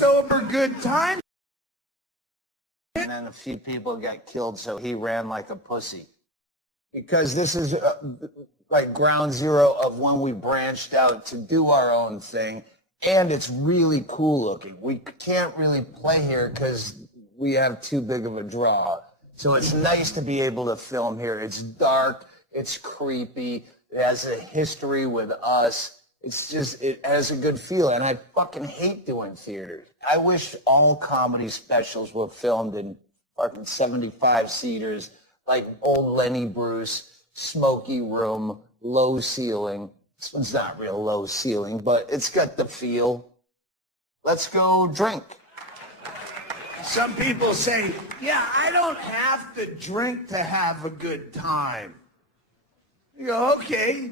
sober good time. And then a few people got killed, so he ran like a pussy. Because this is like ground zero of when we branched out to do our own thing, and it's really cool looking. We can't really play here because we have too big of a draw. So it's nice to be able to film here. It's dark, it's creepy, it has a history with us. It's just, it has a good feel, and I fucking hate doing theaters. I wish all comedy specials were filmed in fucking 75-seaters, like old Lenny Bruce, smoky room, low ceiling. This one's not real low ceiling, but it's got the feel. Let's go drink. Some people say, yeah, I don't have to drink to have a good time. You go, okay,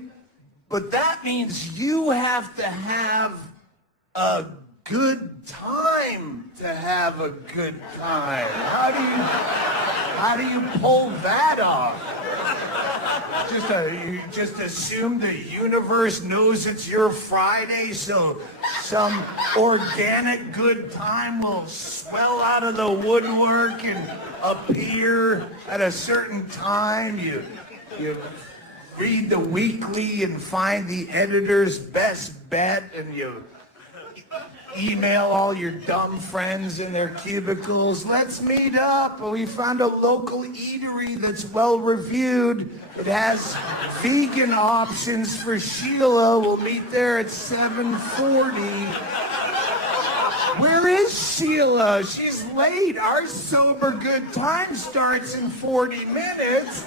but that means you have to have a good time to have a good time. How do you pull that off? You just assume the universe knows it's your Friday, so some organic good time will swell out of the woodwork and appear at a certain time. You read the weekly and find the editor's best bet, and you email all your dumb friends in their cubicles. Let's meet up. We found a local eatery that's well reviewed. It has vegan options for Sheila. We'll meet there at 7:40. Where is Sheila? She's late. Our sober good time starts in 40 minutes.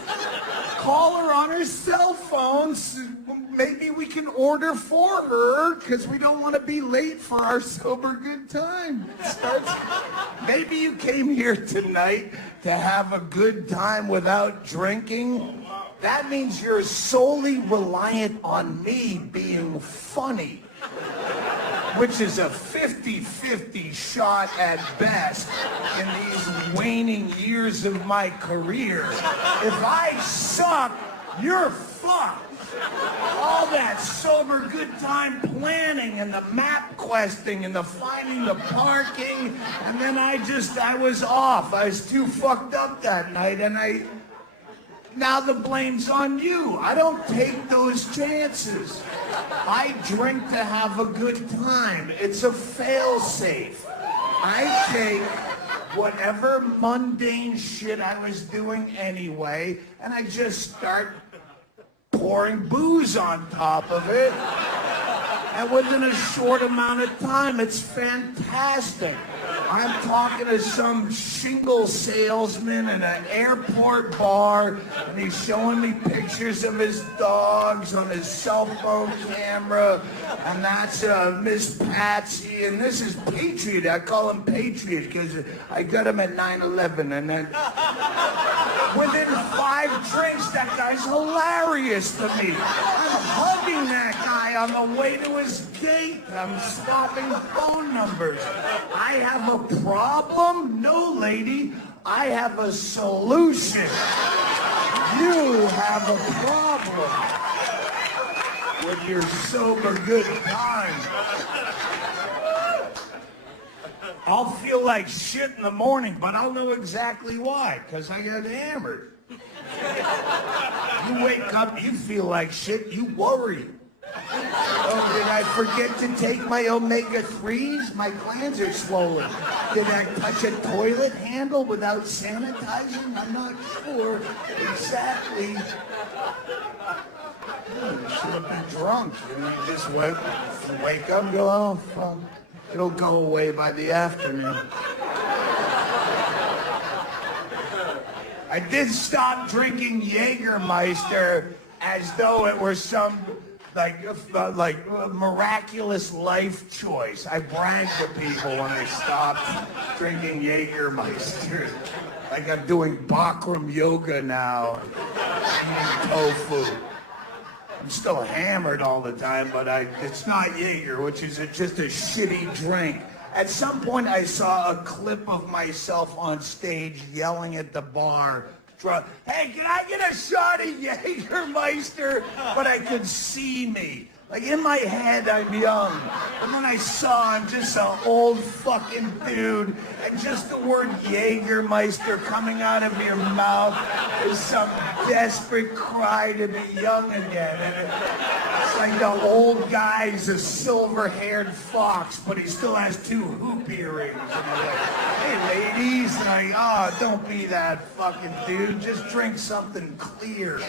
Call her on her cell phone. Maybe we can order for her because we don't want to be late for our sober good time. Maybe you came here tonight to have a good time without drinking. That means you're solely reliant on me being funny, which is a 50-50 shot at best in these waning years of my career. If I suck, you're fucked. All that sober good time planning and the map questing and the finding the parking, and then I was off. I was too fucked up that night, and now the blame's on you. I don't take those chances. I drink to have a good time. It's a fail-safe. I take whatever mundane shit I was doing anyway, and I just start pouring booze on top of it. And within a short amount of time, it's fantastic. I'm talking to some shingle salesman in an airport bar, and he's showing me pictures of his dogs on his cell phone camera, and that's Miss Patsy, and this is Patriot. I call him Patriot because I got him at 9/11, and then within 5 drinks, that guy's hilarious to me. I'm hugging that guy on the way to his gate. I'm swapping phone numbers. I have a problem? No, lady. I have a solution. You have a problem with your sober good time. I'll feel like shit in the morning, but I'll know exactly why, because I got hammered. You wake up, you feel like shit, you worry. Oh, did I forget to take my omega-3s? My glands are swollen. Did I touch a toilet handle without sanitizing? I'm not sure exactly. You should have been drunk. You just wake up and go, oh, fuck. It'll go away by the afternoon. I did stop drinking Jägermeister as though it were some like miraculous life choice. I brag to people when I stopped drinking Jägermeister. Like I'm doing Bikram yoga now, eating tofu. I'm still hammered all the time, but it's not Jaeger, which is just a shitty drink. At some point, I saw a clip of myself on stage yelling at the bar, hey, can I get a shot of Jägermeister? But I could see me. Like, in my head, I'm young. And then I saw I'm just an old fucking dude. And just the word Jägermeister coming out of your mouth is some desperate cry to be young again. And it's like the old guy's a silver-haired fox, but he still has 2 hoop earrings. And I'm like, hey, ladies. And I'm like, oh, don't be that fucking dude. Just drink something clear.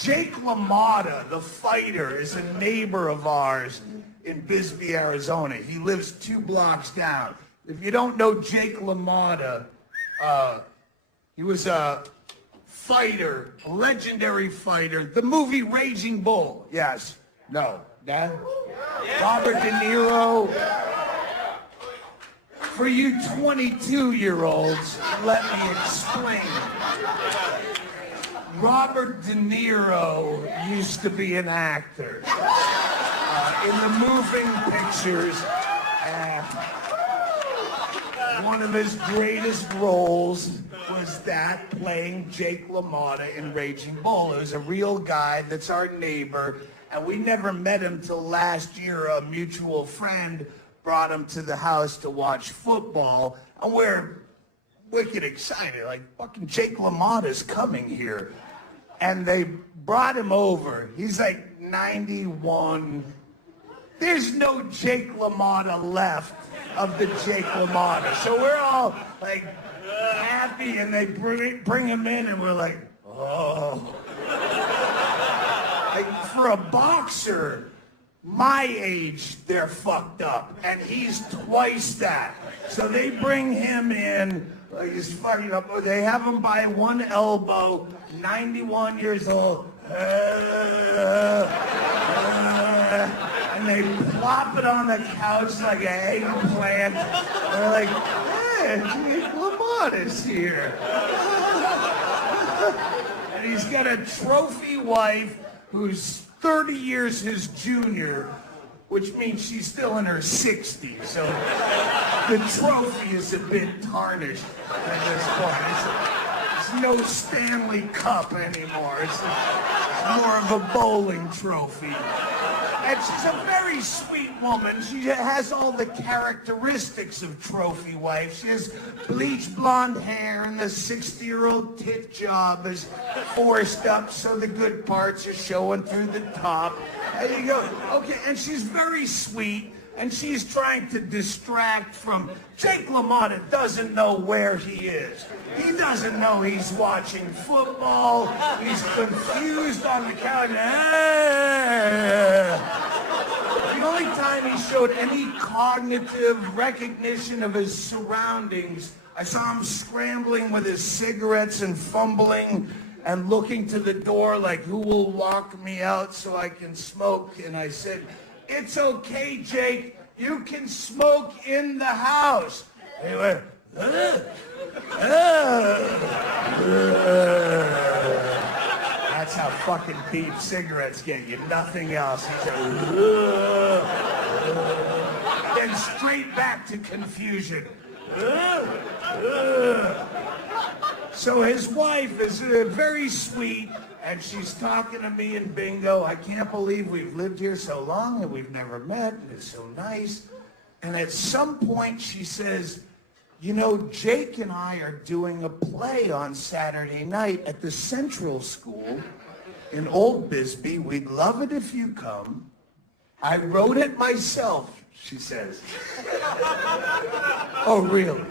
Jake LaMotta, the fighter, is a neighbor of ours in Bisbee, Arizona. He lives 2 blocks down. If you don't know Jake LaMotta, he was a fighter, a legendary fighter. The movie Raging Bull. Yes. No. Dad? Robert De Niro. For you 22-year-olds, let me explain. Robert De Niro used to be an actor. In the moving pictures, one of his greatest roles was that playing Jake LaMotta in Raging Bull. It was a real guy that's our neighbor, and we never met him till last year. A mutual friend brought him to the house to watch football, and we're wicked excited. Like, fucking Jake LaMotta's coming here. And they brought him over. He's like 91. There's no Jake LaMotta left of the Jake LaMotta. So we're all like happy, and they bring him in, and we're like, oh. Like, for a boxer my age, they're fucked up, and he's twice that. So they bring him in. He's fucking up. They have him by one elbow, 91 years old. And they plop it on the couch like an eggplant. They're like, hey, Jake LaMotta's here. And he's got a trophy wife who's 30 years his junior, which means she's still in her 60s. So the trophy is a bit tarnished at this point. It's no Stanley Cup anymore. It's more of a bowling trophy. And she's a very sweet woman. She has all the characteristics of trophy wife. She has bleached blonde hair, and the 60-year-old tit job is forced up so the good parts are showing through the top. And you go, okay, and she's very sweet, and she's trying to distract from... Jake LaMotta doesn't know where he is. He doesn't know he's watching football. He's confused on the couch. The only time he showed any cognitive recognition of his surroundings, I saw him scrambling with his cigarettes and fumbling and looking to the door like, who will lock me out so I can smoke? And I said, it's okay, Jake. You can smoke in the house. And he went, That's how fucking deep cigarettes get you. Nothing else. He's like, then straight back to confusion. So his wife is very sweet, and she's talking to me and Bingo. I can't believe we've lived here so long and we've never met, and it's so nice. And at some point she says, you know, Jake and I are doing a play on Saturday night at the Central School in Old Bisbee. We'd love it if you come. I wrote it myself, she says. Oh, really?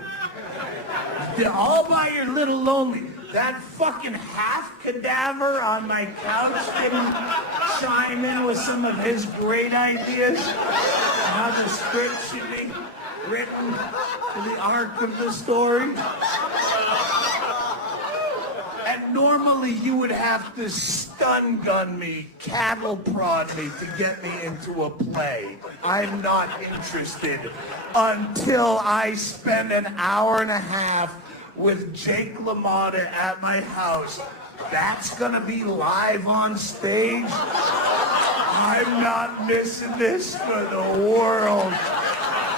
All by your little lonely. That fucking half cadaver on my couch didn't chime in with some of his great ideas on how the script should be written to the arc of the story. And normally you would have to stun gun me, cattle prod me to get me into a play. I'm not interested until I spend an hour and a half with Jake LaMotta at my house. That's gonna be live on stage. I'm not missing this for the world.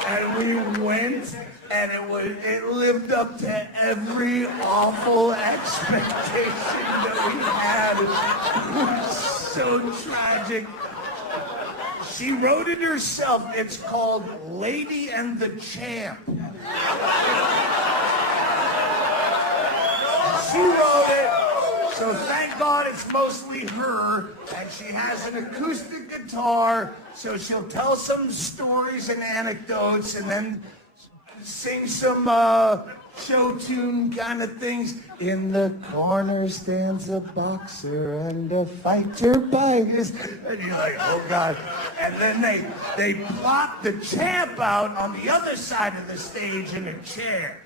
And we went, and it lived up to every awful expectation that we had. It was so tragic. She wrote it herself. It's called Lady and the Champ. She wrote it, so thank God it's mostly her, and she has an acoustic guitar, so she'll tell some stories and anecdotes, and then sing some show tune kind of things. In the corner stands a boxer and a fighter by his... And you're like, oh God. And then they plop the champ out on the other side of the stage in a chair.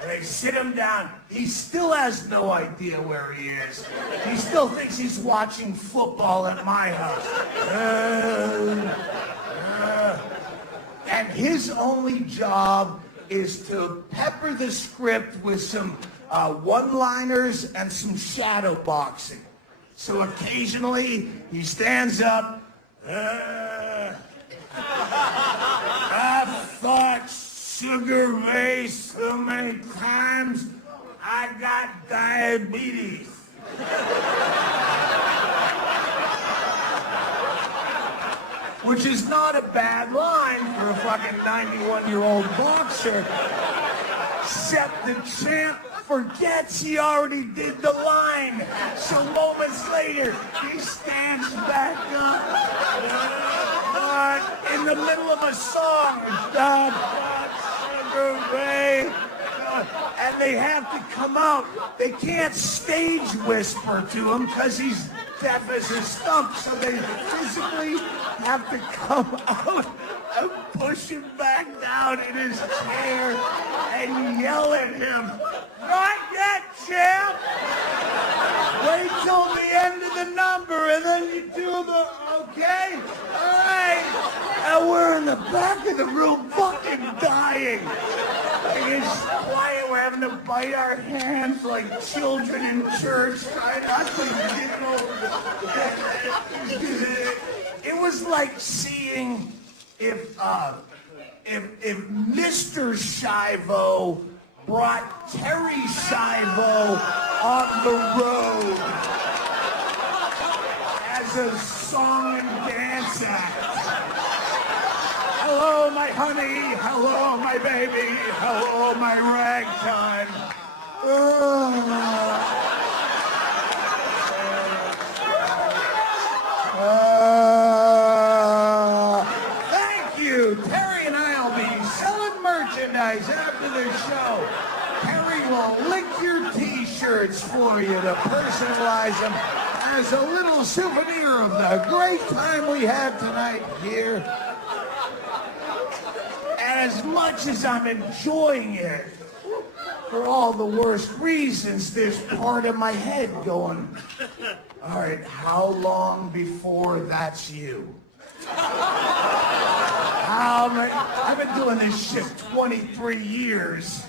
And they sit him down. He still has no idea where he is. He still thinks he's watching football at my house. And his only job is to pepper the script with some one-liners and some shadow boxing. So occasionally he stands up. I've thought sugar race so many times, I got diabetes. Which is not a bad line for a fucking 91-year-old boxer. Except the champ forgets he already did the line. So moments later, he stands back up in the middle of a song. And they have to come out. They can't stage whisper to him because he's deaf as a stump. So they physically have to come out and push him back down in his chair and yell at him. Not yet, champ! Wait till the end of the number and then you do the, okay? All right. And we're in the back of the room fucking dying. Like it's quiet, we're having to bite our hands like children in church, trying not to giggle. It was like seeing if Mr. Shivo brought Terry Shivo on the road as a song and dance act. Hello, my honey. Hello, my baby. Hello, my ragtime. Thank you. Terry and I will be selling merchandise after the show. Terry will lick your t-shirts for you to personalize them as a little souvenir of the great time we had tonight here. And as much as I'm enjoying it, for all the worst reasons, there's part of my head going, all right, how long before that's you? I've been doing this shit 23 years.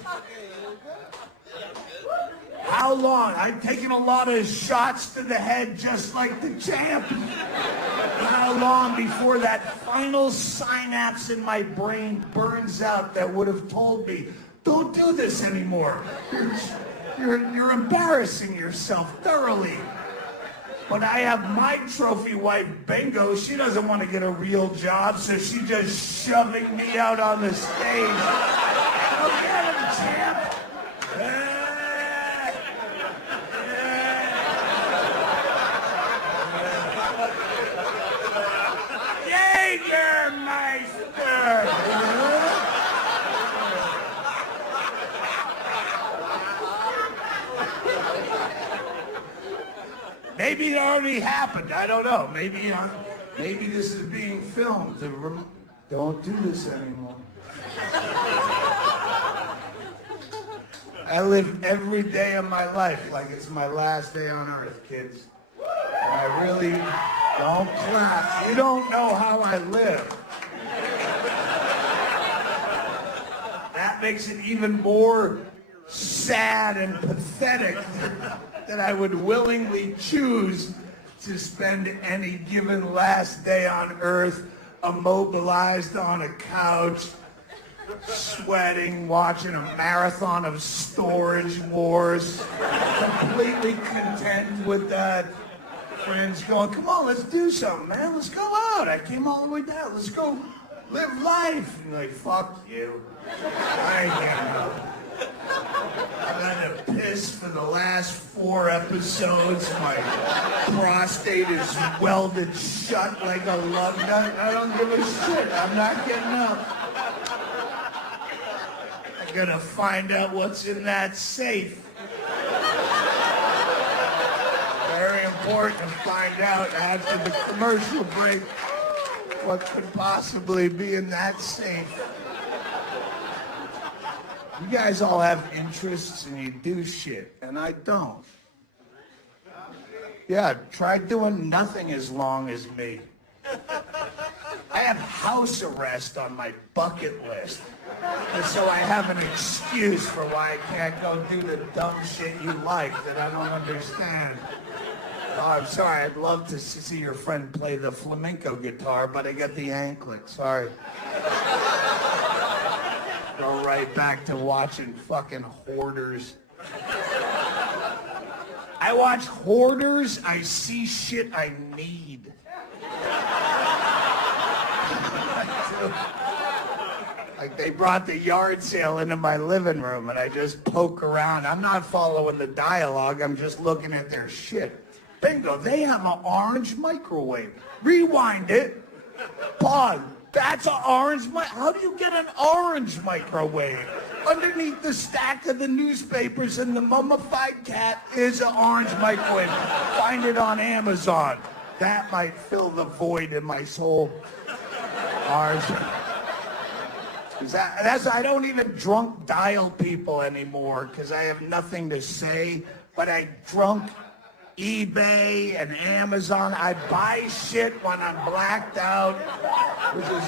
How long? I've taken a lot of shots to the head just like the champ. How long before that final synapse in my brain burns out that would have told me, don't do this anymore. You're embarrassing yourself thoroughly. But I have my trophy wife, Bingo. She doesn't want to get a real job, so she's just shoving me out on the stage. Go get him, champ. Jägermeister! Maybe it already happened. I don't know. Maybe this is being filmed. Don't do this anymore. I live every day of my life like it's my last day on earth, kids. And I really don't clap. You don't know how I live. That makes it even more sad and pathetic that I would willingly choose to spend any given last day on earth immobilized on a couch sweating, watching a marathon of Storage Wars, completely content with that. Friends going, come on, let's do something, man. Let's go out. I came all the way down. Let's go live life. And like, fuck you. I ain't getting up. I've had to piss for the last 4 episodes. My prostate is welded shut like a lug nut. I don't give a shit. I'm not getting up. I'm gonna find out what's in that safe. Very important to find out after the commercial break what could possibly be in that safe. You guys all have interests and you do shit, and I don't. Yeah, try doing nothing as long as me. I have house arrest on my bucket list. And so I have an excuse for why I can't go do the dumb shit you like that I don't understand. Oh, I'm sorry, I'd love to see your friend play the flamenco guitar, but I got the anklet, sorry. Go right back to watching fucking Hoarders. I watch Hoarders, I see shit I need. Like they brought the yard sale into my living room and I just poke around. I'm not following the dialogue, I'm just looking at their shit. Bingo, they have an orange microwave. Rewind it. Pause. That's an orange How do you get an orange microwave? Underneath the stack of the newspapers and the mummified cat is an orange microwave. Find it on Amazon. That might fill the void in my soul. Orange. I don't even drunk dial people anymore because I have nothing to say, but I drunk eBay and Amazon. I buy shit when I'm blacked out, which is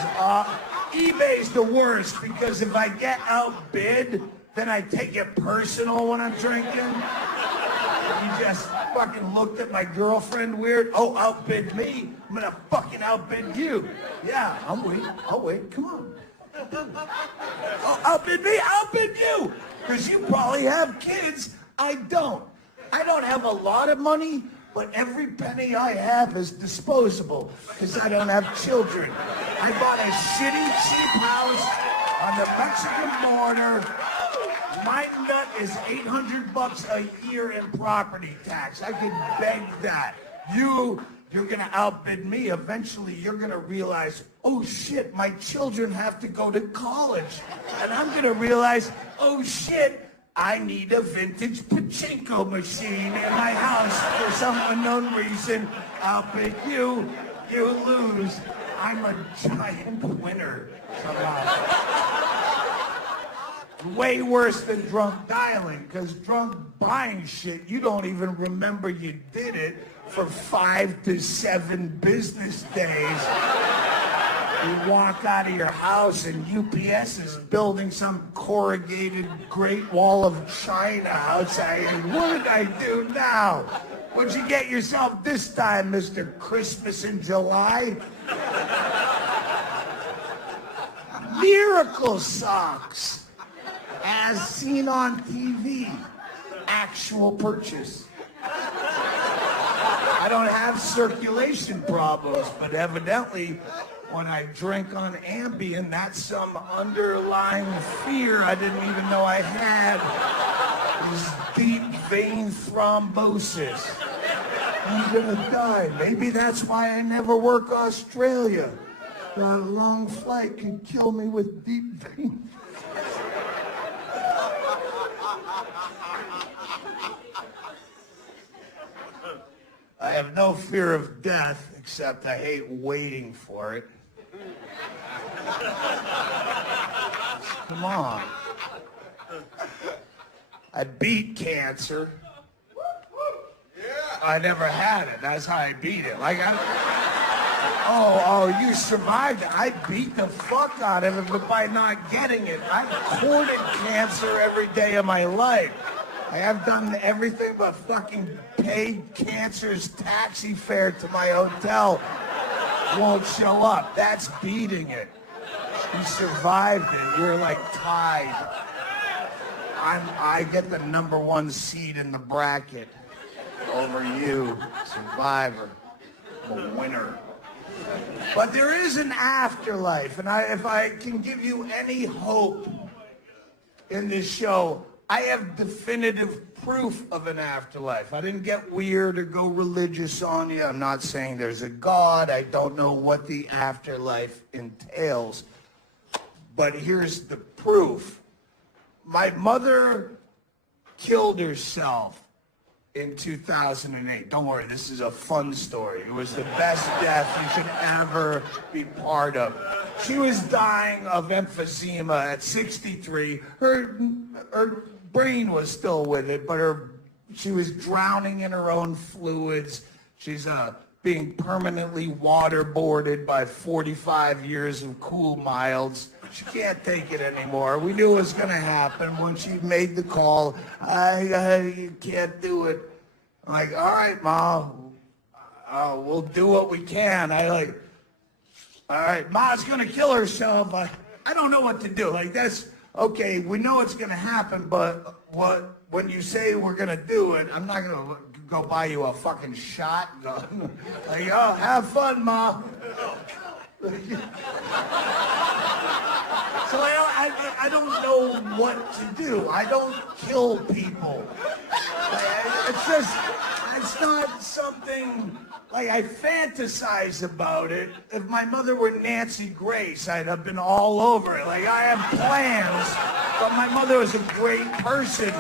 eBay's the worst because if I get outbid, then I take it personal when I'm drinking. You just fucking looked at my girlfriend weird. Oh, outbid me. I'm gonna fucking outbid you. Yeah, I'll wait. Come on. Oh, outbid me. Outbid you. Because you probably have kids. I don't. I don't have a lot of money, but every penny I have is disposable because I don't have children. I bought a shitty, cheap house on the Mexican border. My nut is $800 a year in property tax. I could beg that. You're gonna outbid me. Eventually, you're gonna realize, oh shit, my children have to go to college. And I'm gonna realize, oh shit, I need a vintage pachinko machine in my house for some unknown reason. Outbid you, you lose. I'm a giant winner somehow. Way worse than drunk dialing, because drunk buying shit, you don't even remember you did it for 5 to 7 business days. You walk out of your house and UPS is building some corrugated Great Wall of China outside. What did I do now? What'd you get yourself this time, Mr. Christmas in July? Miracle socks. As seen on TV. Actual purchase. I don't have circulation problems, but evidently when I drink on Ambien, that's some underlying fear I didn't even know I had. This deep vein thrombosis. I'm gonna die. Maybe that's why I never work Australia. That long flight could kill me with deep vein. I have no fear of death, except I hate waiting for it. Come on. I beat cancer. I never had it. That's how I beat it. Like you survived it. I beat the fuck out of it, but by not getting it. I've courted cancer every day of my life. I have done everything but fucking paid cancer's taxi fare to my hotel. Won't show up. That's beating it. He survived it. We're like tied. I get the #1 seed in the bracket over you, survivor, a winner. But there is an afterlife, and if I can give you any hope in this show, I have definitive proof of an afterlife. I didn't get weird or go religious on you. I'm not saying there's a God. I don't know what the afterlife entails. But here's the proof. My mother killed herself in 2008. Don't worry, this is a fun story. It was the best death you should ever be part of. She was dying of emphysema at 63. Her brain was still with it, but she was drowning in her own fluids. She's being permanently waterboarded by 45 years of cool milds. She can't take it anymore. We knew it was going to happen when she made the call. You can't do it. I'm like, all right, Mom, we'll do what we can. All right, Ma's going to kill herself. I don't know what to do. Like, that's, okay, we know it's going to happen, but when you say we're going to do it, I'm not going to go buy you a fucking shotgun. Like, oh, have fun, Ma. So I don't know what to do. I don't kill people. It's not something, like, I fantasize about it. If my mother were Nancy Grace, I'd have been all over it. Like, I have plans, but my mother was a great person.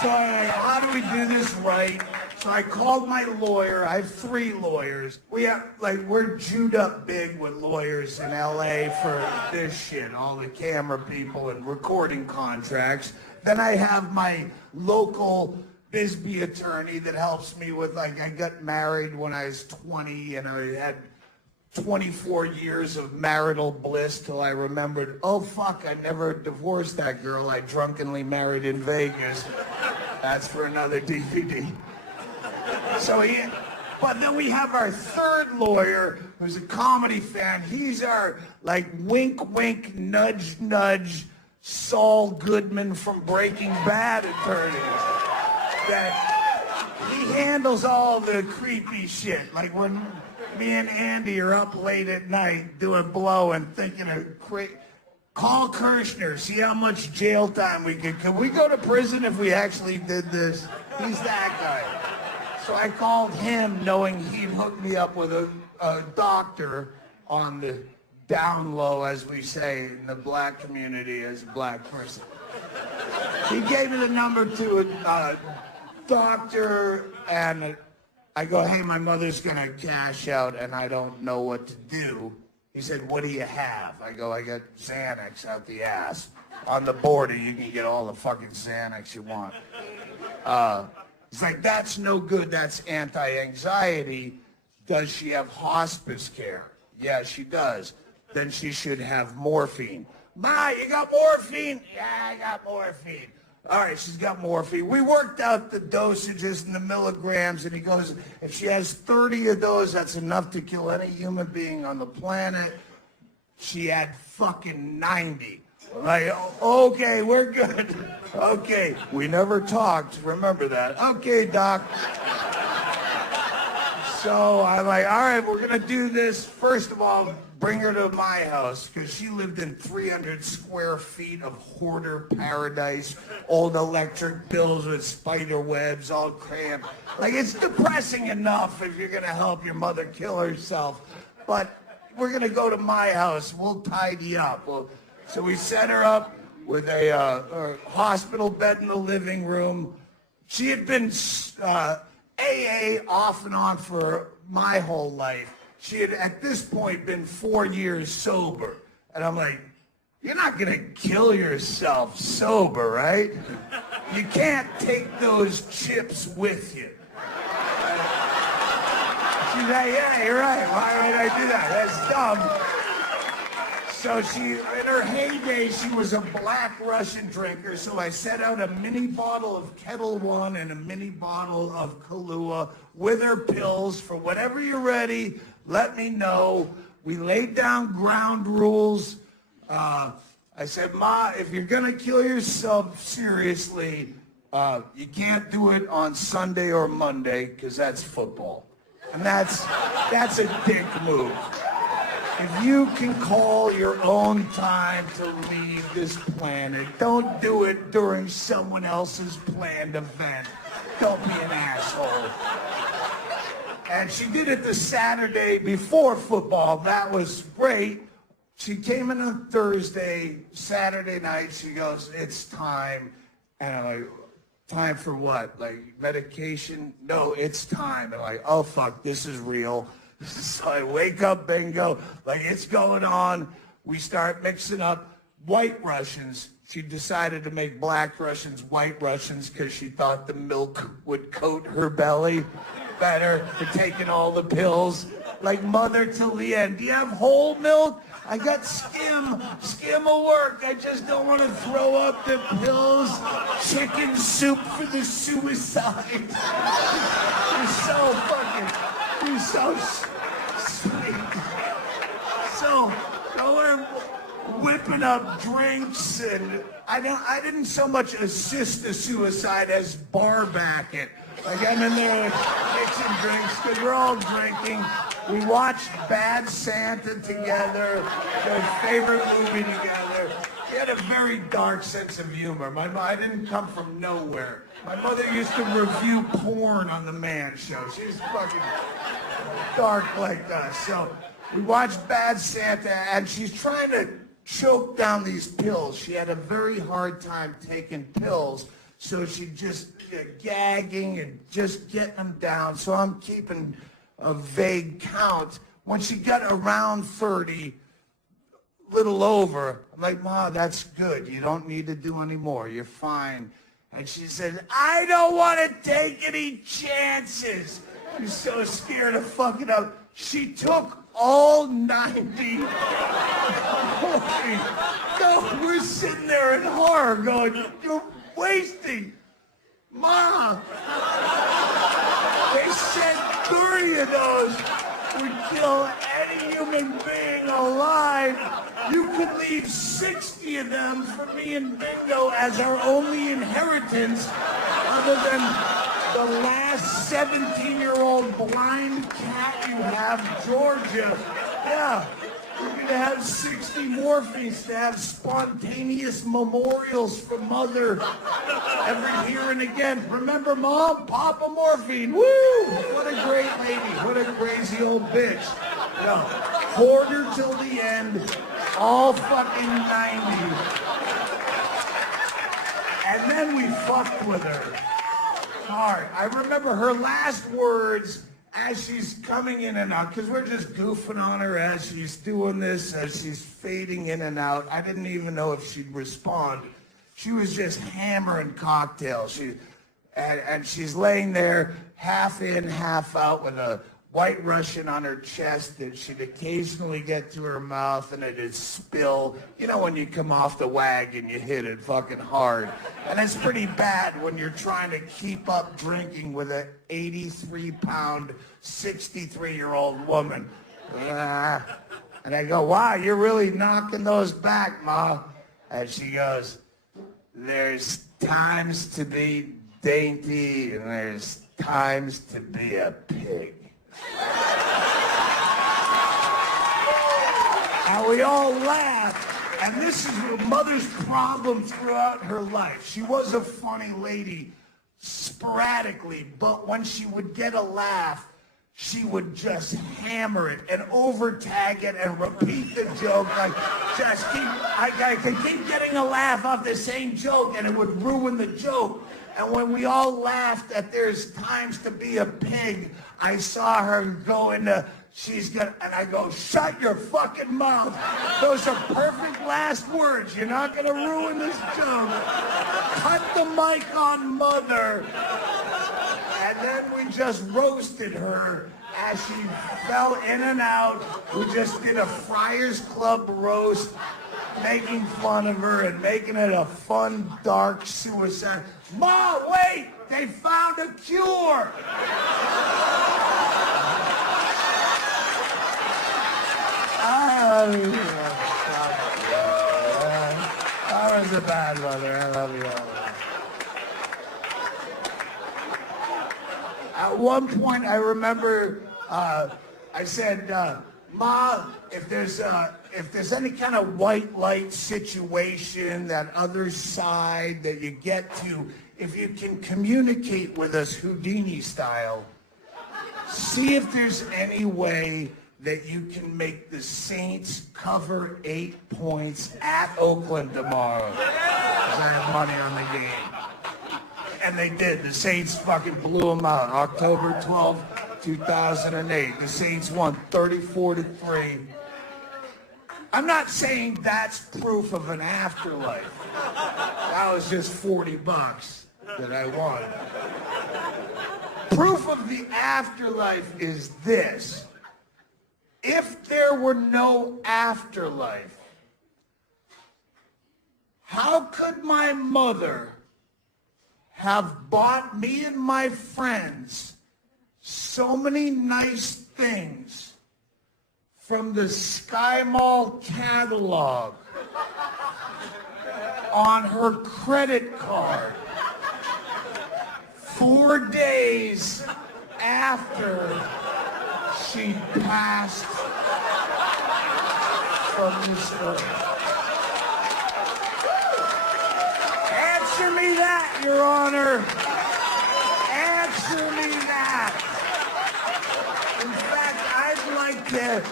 So how do we do this right? So I called my lawyer. I have 3 lawyers. We're Jewed up big with lawyers in LA for this shit, all the camera people and recording contracts. Then I have my local Bisbee attorney that helps me with, I got married when I was 20 and I had 24 years of marital bliss till I remembered, oh fuck, I never divorced that girl I drunkenly married in Vegas. That's for another DVD. But then we have our 3rd lawyer, who's a comedy fan. He's our, wink, wink, nudge, nudge, Saul Goodman from Breaking Bad attorney. That he handles all the creepy shit. Like when me and Andy are up late at night doing blow and thinking of call Kirshner, see how much jail time we could we go to prison if we actually did this? He's that guy. So I called him knowing he'd hook me up with a doctor on the down low, as we say in the black community as a black person. He gave me the number to a doctor, and I go, hey, my mother's going to cash out, and I don't know what to do. He said, what do you have? I go, I got Xanax out the ass. On the border, you can get all the fucking Xanax you want. It's like, that's no good. That's anti-anxiety. Does she have hospice care? Yeah, she does. Then she should have morphine. Ma, you got morphine? Yeah, I got morphine. All right, she's got morphine. We worked out the dosages and the milligrams, and he goes, if she has 30 of those, that's enough to kill any human being on the planet. She had fucking 90. Like, okay, we're good. Okay, we never talked. Remember that. Okay, doc. So I'm like, all right, we're going to do this. First of all, bring her to my house, because she lived in 300 square feet of hoarder paradise, old electric bills with spider webs, all cramped. Like, it's depressing enough if you're going to help your mother kill herself. But we're going to go to my house. We'll tidy up. So we set her up with a hospital bed in the living room. She had been AA off and on for my whole life. She had, at this point, been 4 years sober. And I'm like, you're not going to kill yourself sober, right? You can't take those chips with you. She's like, yeah, you're right. Why would I do that? That's dumb. So she, in her heyday, she was a black Russian drinker. So I set out a mini bottle of Kettle One and a mini bottle of Kahlua with her pills. For whatever you're ready, let me know. We laid down ground rules. I said, Ma, if you're going to kill yourself seriously, you can't do it on Sunday or Monday because that's football. And that's a dick move. If you can call your own time to leave this planet, don't do it during someone else's planned event. Don't be an asshole. And she did it the Saturday before football. That was great. She came in on Thursday, Saturday night, she goes, it's time. And I'm like, time for what? Like medication? No, it's time. I'm like, oh fuck, this is real. So I wake up, bingo, like it's going on. We start mixing up White Russians. She decided to make Black Russians White Russians because she thought the milk would coat her belly better for taking all the pills. Like mother till the end. Do you have whole milk? I got skim. Skim will work. I just don't want to throw up the pills. Chicken soup for the suicide. You're so sweet. So we're whipping up drinks, and I didn't so much assist the suicide as bar back it. Like I'm in there mixing drinks because we're all drinking. We watched Bad Santa together, their favorite movie together. He had a very dark sense of humor. I didn't come from nowhere. My mother used to review porn on the Man Show. She's fucking dark like us. So we watched Bad Santa, and she's trying to choke down these pills. She had a very hard time taking pills, so she just gagging and just getting them down. So I'm keeping a vague count. When she got around 30, little over, I'm like, Ma, that's good. You don't need to do any more. You're fine. And she said, I don't want to take any chances. She's so scared of fucking up. She took all 90. No, we're sitting there in horror going, you're wasting. Ma. They said 30 of those would kill any human being alive. You could leave 60 of them for me and Bingo as our only inheritance other than the last 17-year-old blind cat you have, Georgia. Yeah, we're going to have 60 morphines to have spontaneous memorials for Mother every here and again. Remember, Mom? Papa morphine. Woo! What a great lady. What a crazy old bitch. No, hoarder till the end. All fucking 90. And then we fucked with her. Hard. I remember her last words as she's coming in and out, because we're just goofing on her as she's doing this, as she's fading in and out. I didn't even know if she'd respond. She was just hammering cocktails. And she's laying there half in, half out with a White Russian on her chest that she'd occasionally get to her mouth and it'd spill. You know when you come off the wagon, you hit it fucking hard. And it's pretty bad when you're trying to keep up drinking with an 83-pound, 63-year-old woman. And I go, wow, you're really knocking those back, Ma. And she goes, there's times to be dainty and there's times to be a pig. And we all laughed, and this is your Mother's problem throughout her life. She was a funny lady sporadically, but when she would get a laugh, she would just hammer it and over-tag it and repeat the joke. Like, just keep, I could keep getting a laugh off the same joke, and it would ruin the joke. And when we all laughed at there's times to be a pig, I saw her go into, and I go, shut your fucking mouth. Those are perfect last words. You're not going to ruin this joke. Cut the mic on Mother. And then we just roasted her as she fell in and out. We just did a Friars Club roast, making fun of her and making it a fun, dark suicide. Ma, wait! They found a cure! I love you. was a bad mother. I love you all. At one point, I remember I said, Ma, if there's any kind of white light situation, that other side that you get to, if you can communicate with us Houdini style, see if there's any way that you can make the Saints cover 8 points at Oakland tomorrow. 'Cause I have money on the game. And they did. The Saints fucking blew them out. October 12th, 2008. The Saints won 34-3. I'm not saying that's proof of an afterlife. That was just $40 that I won. Proof of the afterlife is this. If there were no afterlife, how could my mother have bought me and my friends so many nice things from the Sky Mall catalog on her credit card 4 days after she passed from this earth? Answer me that, Your Honor. Answer me that. In fact, I'd like to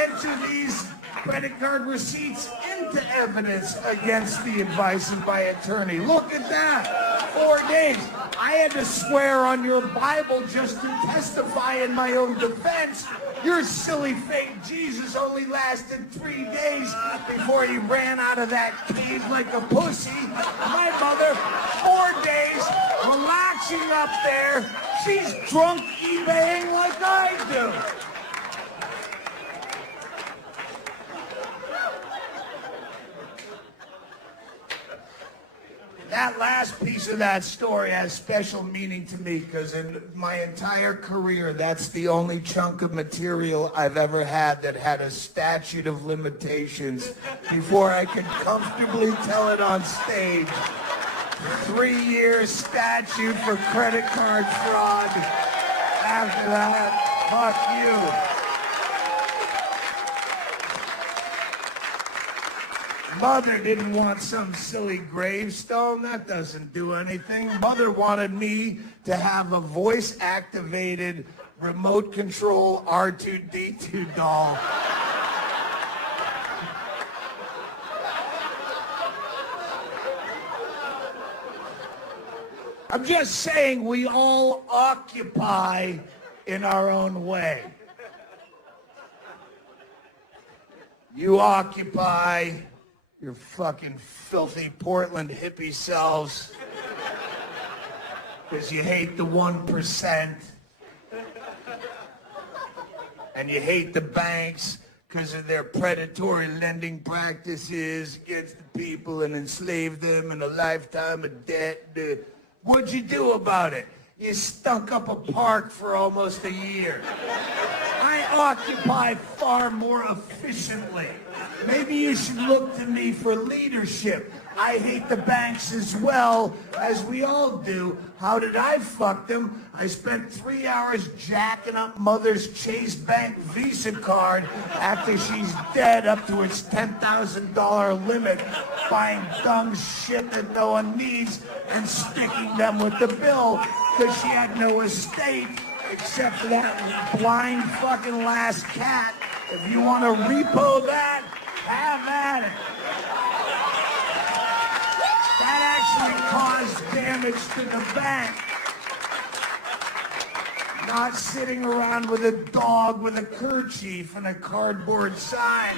enter these credit card receipts into evidence against the advice of my attorney. Look at that. 4 days. I had to swear on your Bible just to testify in my own defense. Your silly fake Jesus only lasted 3 days before he ran out of that cave like a pussy. My mother, 4 days, relaxing up there. She's drunk eBaying like I do. That last piece of that story has special meaning to me because in my entire career, that's the only chunk of material I've ever had that had a statute of limitations before I could comfortably tell it on stage. 3-year statute for credit card fraud. After that, fuck you. Mother didn't want some silly gravestone. That doesn't do anything. Mother wanted me to have a voice-activated remote control R2-D2 doll. I'm just saying we all occupy in our own way. You occupy your fucking filthy Portland hippie selves because you hate the 1% and you hate the banks because of their predatory lending practices against the people and enslave them in a lifetime of debt. What'd you do about it? You stunk up a park for almost a year. I occupy far more efficiently. Maybe you should look to me for leadership. I hate the banks as well, as we all do. How did I fuck them? I spent 3 hours jacking up Mother's Chase Bank Visa card after she's dead up to its $10,000 limit, buying dumb shit that no one needs and sticking them with the bill because she had no estate except for that blind fucking last cat. If you want to repo that, have at it. That actually caused damage to the bank. Not sitting around with a dog with a kerchief and a cardboard sign.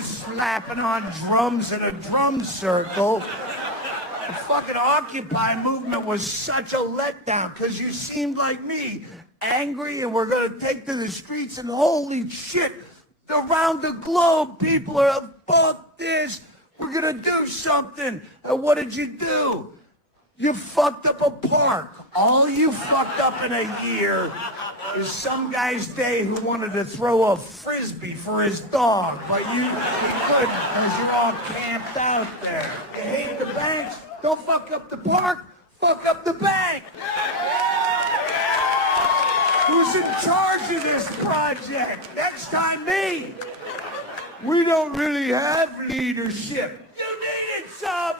Slapping on drums in a drum circle. The fucking Occupy movement was such a letdown because you seemed like me, angry, and we're going to take to the streets, and holy shit, around the globe, people are, fuck this, we're going to do something. And what did you do? You fucked up a park. All you fucked up in a year is some guy's day who wanted to throw a frisbee for his dog, but you couldn't because you're all camped out there. You hate the banks? Don't fuck up the park, fuck up the bank. Who's in charge of this project? Next time, me. We don't really have leadership. You needed some.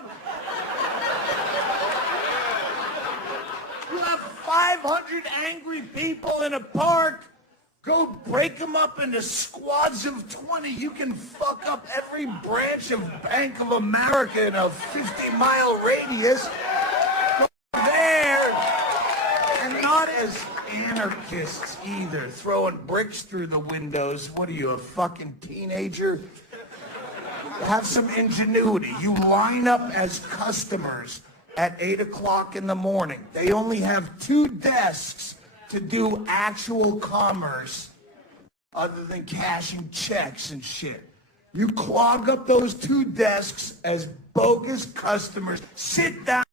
You have 500 angry people in a park. Go break them up into squads of 20. You can fuck up every branch of Bank of America in a 50-mile radius. Go there. And not as anarchists either, throwing bricks through the windows. What are you, a fucking teenager? Have some ingenuity. You line up as customers at 8 o'clock in the morning. They only have 2 desks to do actual commerce other than cashing checks and shit. You clog up those 2 desks as bogus customers. Sit down,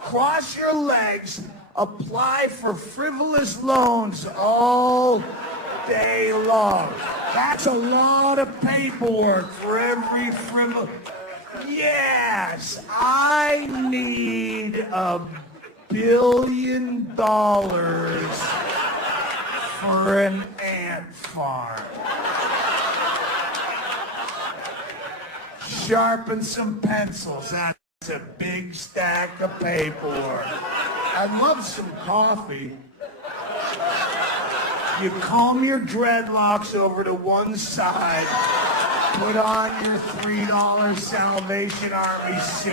cross your legs, apply for frivolous loans all day long. That's a lot of paperwork for every frivolous... Yes, I need $1 billion for an ant farm. Sharpen some pencils. That's a big stack of paperwork. I'd love some coffee. You comb your dreadlocks over to one side, put on your $3 Salvation Army suit,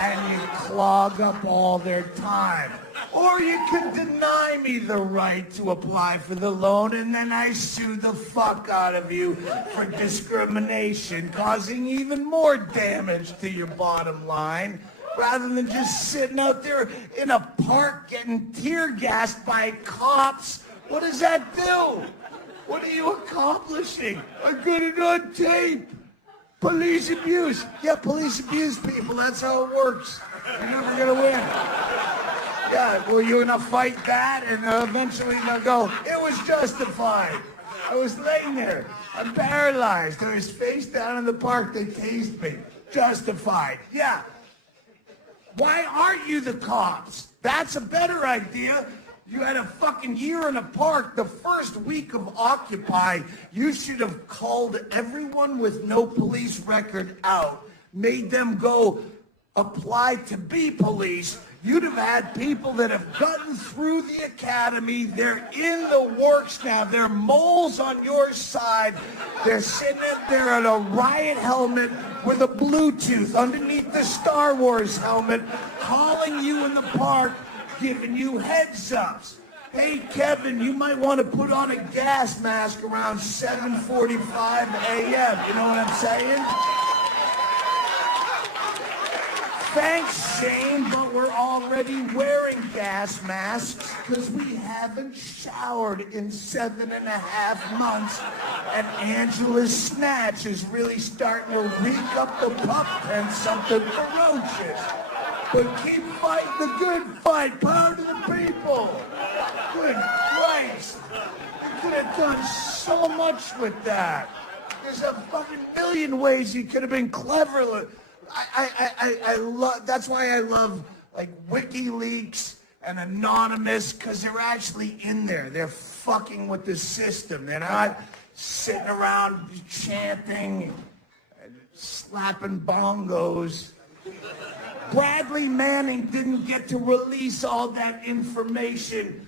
and you clog up all their time. Or you could deny me the right to apply for the loan, and then I sue the fuck out of you for discrimination, causing even more damage to your bottom line, rather than just sitting out there in a park getting tear gassed by cops. What does that do? What are you accomplishing? I got it on tape. Police abuse. Yeah, police abuse people. That's how it works. You're never going to win. Yeah, well, you're going to fight that, and eventually they'll go, it was justified. I was laying there. I'm paralyzed. I was face down in the park. They tased me. Justified. Yeah. Why aren't you the cops? That's a better idea. You had a fucking year in a park. The first week of Occupy, you should have called everyone with no police record out, made them go apply to be police. You'd have had people that have gotten through the academy. They're in the works now. They're moles on your side. They're sitting there in a riot helmet with a Bluetooth underneath the Star Wars helmet, calling you in the park, giving you heads ups. Hey, Kevin, you might want to put on a gas mask around 7:45 a.m. You know what I'm saying? Thanks, Shane, but we're already wearing gas masks because we haven't showered in 7.5 months, and Angela's snatch is really starting to reek up the pup pen something ferocious. But keep fighting the good fight. Power to the people. Good Christ. You could have done so much with that. There's a fucking million ways you could have been clever. I love, that's why I love like WikiLeaks and Anonymous, because they're actually in there. They're fucking with the system. They're not sitting around chanting and slapping bongos. Bradley Manning didn't get to release all that information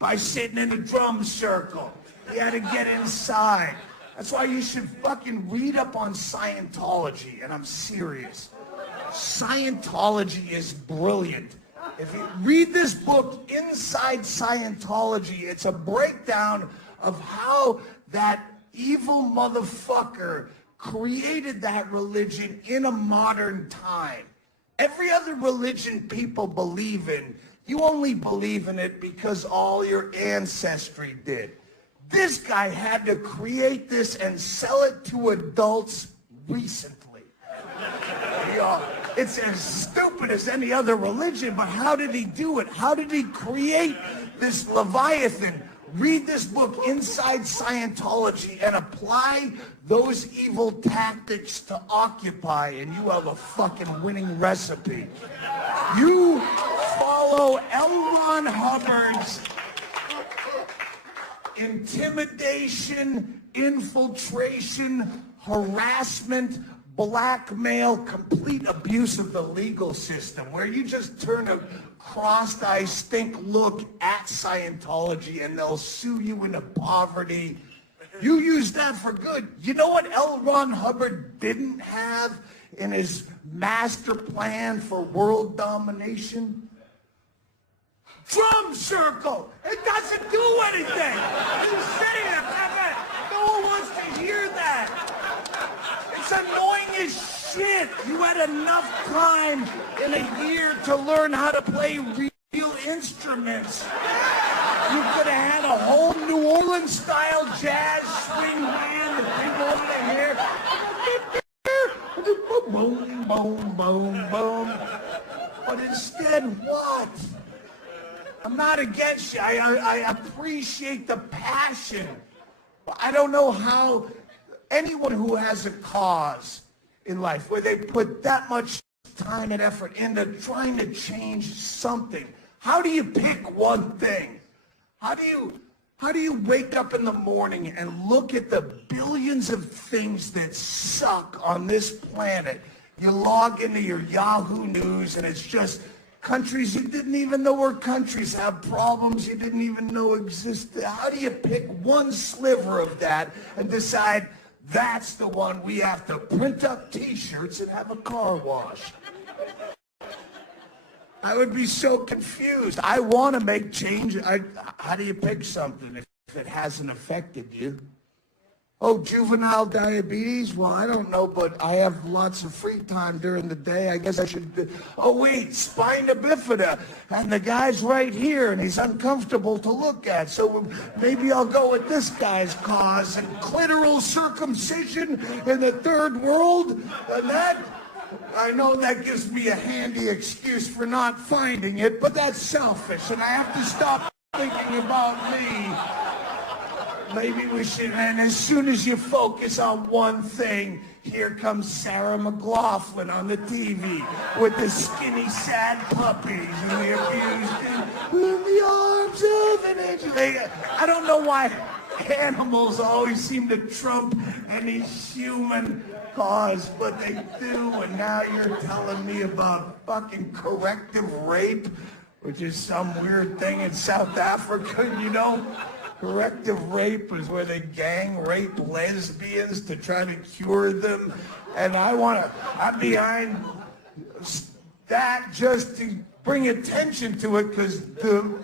by sitting in a drum circle. He had to get inside. That's why you should fucking read up on Scientology, and I'm serious. Scientology is brilliant. If you read this book, Inside Scientology, it's a breakdown of how that evil motherfucker created that religion in a modern time. Every other religion people believe in, you only believe in it because all your ancestry did. This guy had to create this and sell it to adults recently. It's as stupid as any other religion, but how did he do it? How did he create this Leviathan? Read this book, Inside Scientology, and apply those evil tactics to Occupy, and you have a fucking winning recipe. You follow L. Ron Hubbard's intimidation, infiltration, harassment, blackmail, complete abuse of the legal system, where you just turn a crossed-eyed stink look at Scientology and they'll sue you into poverty. You use that for good. You know what L. Ron Hubbard didn't have in his master plan for world domination? Drum circle. It doesn't do anything. He's sitting there. No one wants to hear that. It's annoying as shit. You had enough time in a year to learn how to play real instruments. You could have had a whole New Orleans style jazz swing band that people want to hear. Boom, boom, boom, boom. But instead, what? I'm not against you. I appreciate the passion. I don't know how anyone who has a cause in life where they put that much time and effort into trying to change something. How do you pick one thing? How do you wake up in the morning and look at the billions of things that suck on this planet? You log into your Yahoo News and it's just countries you didn't even know were countries have problems you didn't even know existed. How do you pick one sliver of that and decide that's the one we have to print up T-shirts and have a car wash? I would be so confused. I want to make change. How do you pick something if it hasn't affected you? Oh, juvenile diabetes? Well, I don't know, but I have lots of free time during the day. I guess I should... Oh, wait, spina bifida. And the guy's right here, and he's uncomfortable to look at. So maybe I'll go with this guy's cause. And clitoral circumcision in the third world? And that... I know that gives me a handy excuse for not finding it, but that's selfish, and I have to stop thinking about me. Maybe we should, and as soon as you focus on one thing, here comes Sarah McLachlan on the TV with the skinny, sad puppies and the abused in the arms of an angel. I don't know why animals always seem to trump any human cause, but they do, and now you're telling me about fucking corrective rape, which is some weird thing in South Africa, you know? Corrective rape is where they gang rape lesbians to try to cure them. And I'm behind that just to bring attention to it because the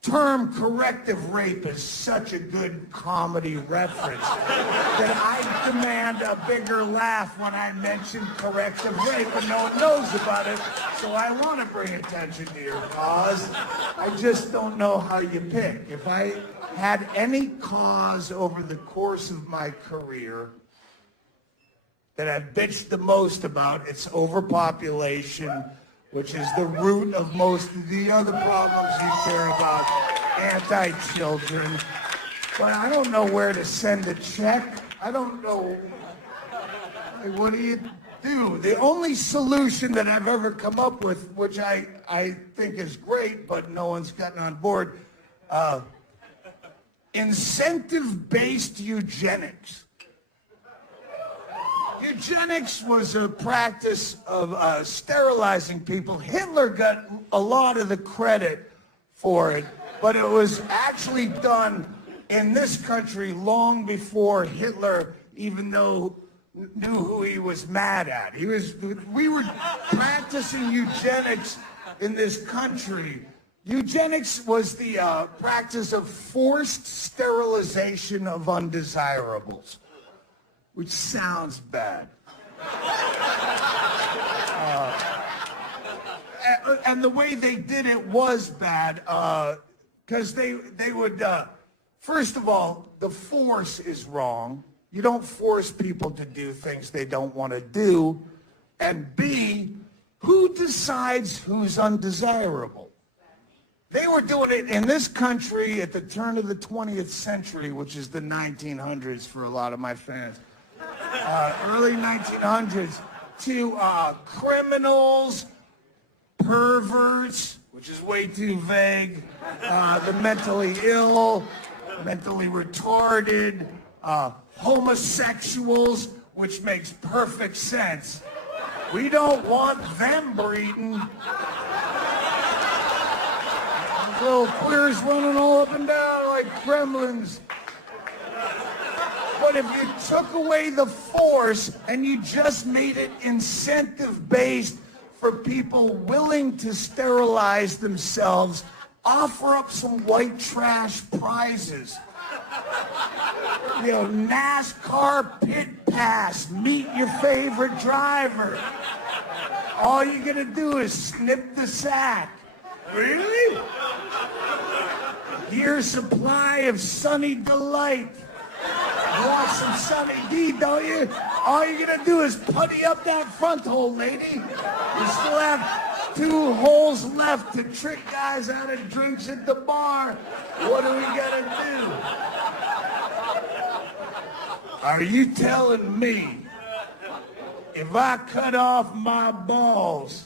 term corrective rape is such a good comedy reference that I demand a bigger laugh when I mention corrective rape, and no one knows about it, so I want to bring attention to your cause. I just don't know how you pick. If I had any cause over the course of my career that I've bitched the most about, it's overpopulation, which is the root of most of the other problems you care about, anti-children. But I don't know where to send a check. I don't know. What do you do? The only solution that I've ever come up with, which I think is great, but no one's gotten on board, incentive-based eugenics. Eugenics was a practice of sterilizing people. Hitler got a lot of the credit for it, but it was actually done in this country long before Hitler even knew who he was mad at. We were practicing eugenics in this country. Eugenics was the practice of forced sterilization of undesirables, which sounds bad. And the way they did it was bad, because they would, first of all, the force is wrong. You don't force people to do things they don't want to do. And B, Who decides who's undesirable? They were doing it in this country at the turn of the 20th century, which is the 1900s for a lot of my fans. Early 1900s, to criminals, perverts, which is way too vague, the mentally ill, mentally retarded, homosexuals, which makes perfect sense. We don't want them breeding. Little queers running all up and down like gremlins. But if you took away the force and you just made it incentive-based for people willing to sterilize themselves, offer up some white trash prizes. You know, NASCAR pit pass, meet your favorite driver. All you're gonna do is snip the sack. Really? Here's supply of Sunny Delight. You want some Sunny D, don't you? All you're gonna do is putty up that front hole, lady. You still have 2 holes left to trick guys out of drinks at the bar. What are we gonna do? Are you telling me if I cut off my balls,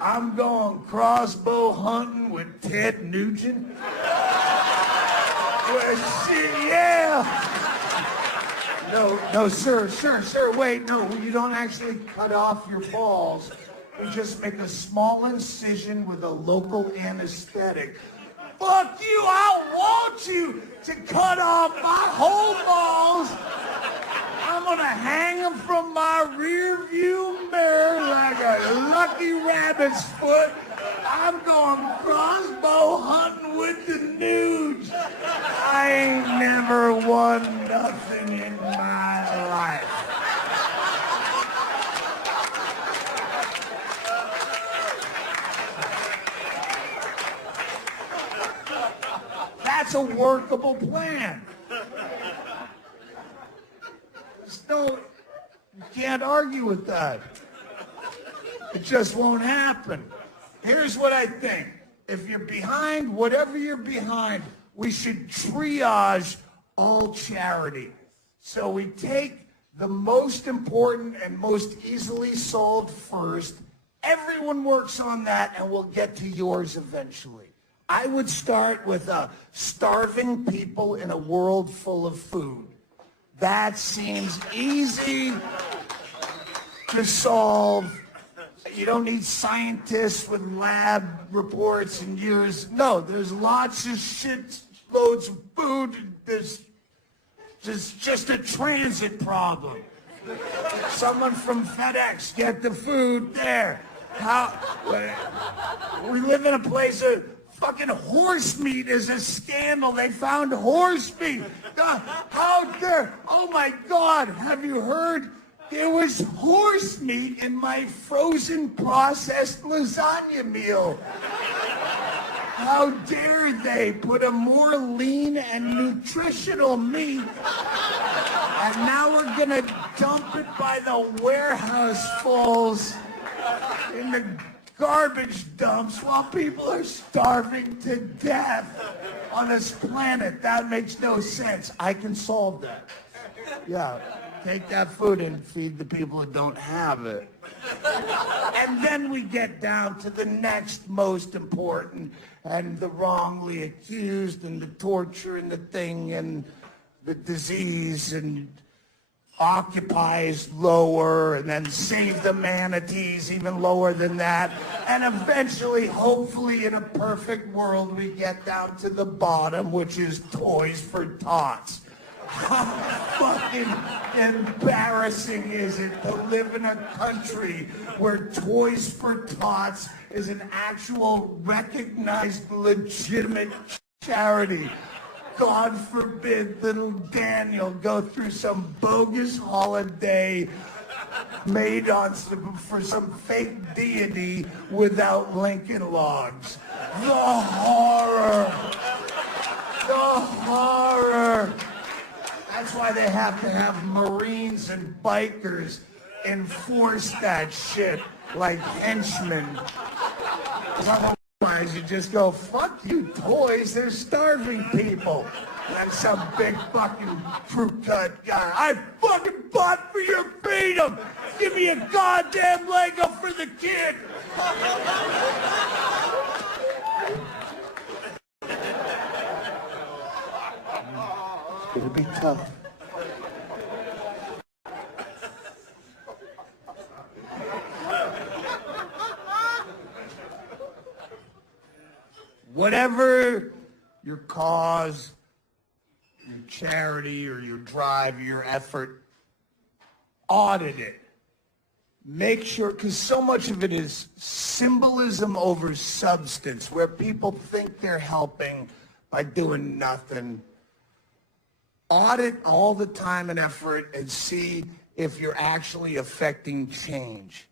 I'm going crossbow hunting with Ted Nugent? Well, shit, yeah. No, sir, wait, no, you don't actually cut off your balls. You just make a small incision with a local anesthetic. Fuck you, I want you to cut off my whole balls. I'm gonna hang them from my rear view mirror like a lucky rabbit's foot. I'm going crossbow hunting with the nudes. I ain't never won nothing in my life. That's a workable plan. You can't argue with that. It just won't happen. Here's what I think. If you're behind, whatever you're behind, we should triage all charity. So we take the most important and most easily solved first. Everyone works on that, and we'll get to yours eventually. I would start with starving people in a world full of food. That seems easy to solve. You don't need scientists with lab reports and years. No, there's lots of shit, loads of food. There's just a transit problem. Someone from FedEx, get the food there. We live in a place of fucking horse meat is a scandal. They found horse meat. How dare? Oh my God, have you heard? There was horse meat in my frozen processed lasagna meal. How dare they put a more lean and nutritional meat, and now we're gonna dump it by the warehousefuls in the garbage dumps while people are starving to death on this planet. That makes no sense. I can solve that. Yeah, take that food and feed the people who don't have it. And then we get down to the next most important, and the wrongly accused, and the torture, and the thing, and the disease, and occupies lower, and then save the manatees even lower than that. And eventually, hopefully in a perfect world, we get down to the bottom, which is toys for tots. How fucking embarrassing is it to live in a country where Toys for Tots is an actual recognized legitimate charity? God forbid little Daniel go through some bogus holiday made on for some fake deity without Lincoln Logs. The horror! The horror! That's why they have to have Marines and bikers enforce that shit. like henchmen. Otherwise, you just go, fuck you toys, they're starving people. And some big fucking fruit cut guy, I fucking fought for your freedom. Give me a goddamn leg up for the kid. It's gonna be tough. Whatever your cause, your charity, or your drive, your effort, audit it. Make sure, because so much of it is symbolism over substance, where people think they're helping by doing nothing. Audit all the time and effort and see if you're actually affecting change,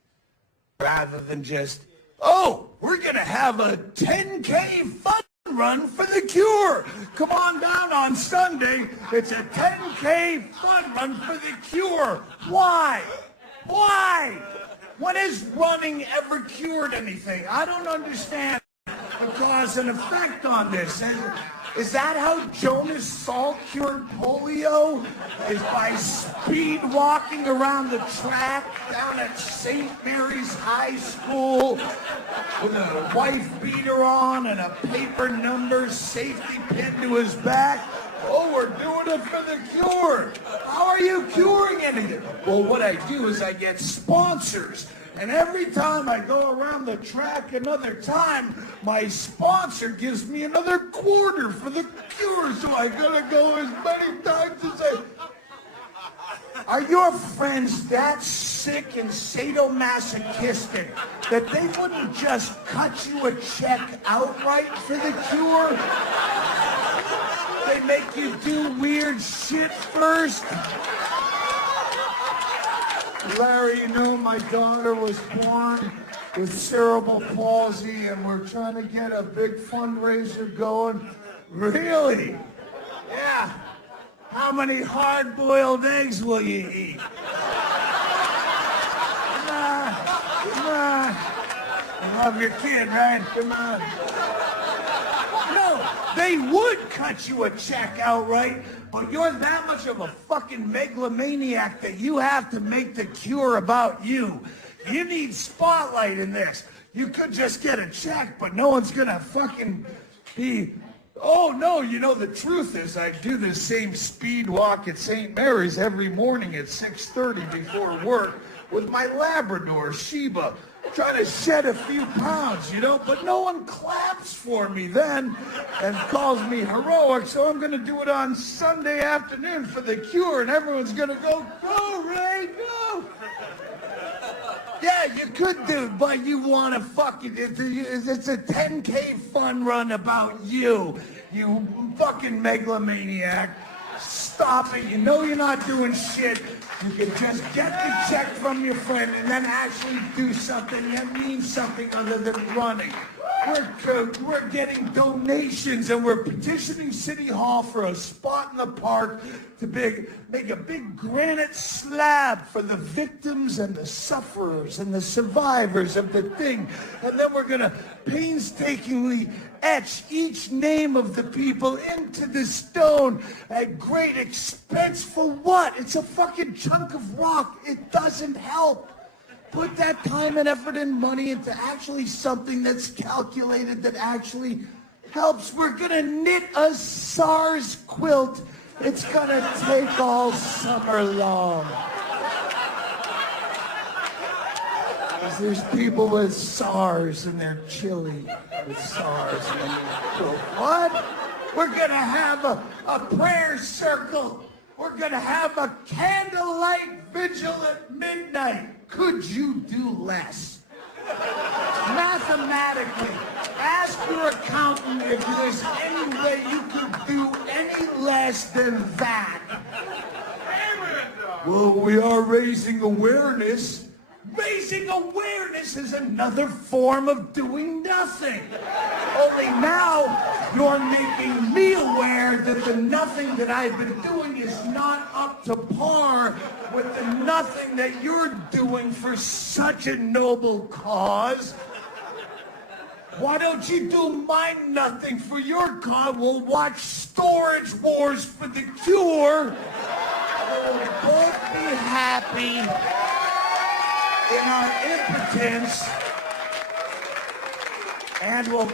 rather than just, oh, we're going to have a 10K fun run for the cure. Come on down on Sunday. It's a 10K fun run for the cure. Why? Why? When has running ever cured anything? I don't understand the cause and effect on this. Is that how Jonas Salk cured polio? Is by speed walking around the track down at St. Mary's High School with a wife beater on and a paper number safety pin to his back? Oh, we're doing it for the cure. How are you curing anything? Well, what I do is I get sponsors. And every time I go around the track another time, my sponsor gives me another quarter for the cure. So I gotta go as many times as I... Are your friends that sick and sadomasochistic that they wouldn't just cut you a check outright for the cure? They make you do weird shit first? Larry, you know, my daughter was born with cerebral palsy, and we're trying to get a big fundraiser going. Really? Yeah. How many hard-boiled eggs will you eat? Come on. Come on. I love your kid, right? Come on. No, they would cut you a check outright, but you're that much of a fucking megalomaniac that you have to make the cure about you. You need spotlight in this. You could just get a check, but no one's gonna fucking be, oh no, you know, the truth is I do the same speed walk at St. Mary's every morning at 6:30 before work with my Labrador, Sheba, trying to shed a few pounds, you know, but no one claps for me then and calls me heroic, so I'm going to do it on Sunday afternoon for the cure, and everyone's going to go, go, Ray, go. Yeah, you could do it, but you want to fucking, it's a 10K fun run about you, you fucking megalomaniac. Stop it. You know you're not doing shit. You can just get the check from your friend and then actually do something that means something other than running. We're getting donations, and we're petitioning City Hall for a spot in the park to make a big granite slab for the victims and the sufferers and the survivors of the thing. And then we're going to painstakingly etch each name of the people into the stone at great expense. For what? It's a fucking chunk of rock. It doesn't help. Put that time and effort and money into actually something that's calculated, that actually helps. We're gonna knit a SARS quilt. It's gonna take all summer long. 'Cause there's people with SARS and they're chilly with SARS. And what? We're gonna have a prayer circle. We're gonna have a candlelight vigil at midnight. Could you do less? Mathematically, ask your accountant if there's any way you could do any less than that. Well, we are raising awareness. Raising awareness is another form of doing nothing. Only now you're making me aware that the nothing that I've been doing is not up to par with the nothing that you're doing for such a noble cause. Why don't you do my nothing for your cause? We'll watch Storage Wars for the Cure. We'll both be happy in our impotence, and we'll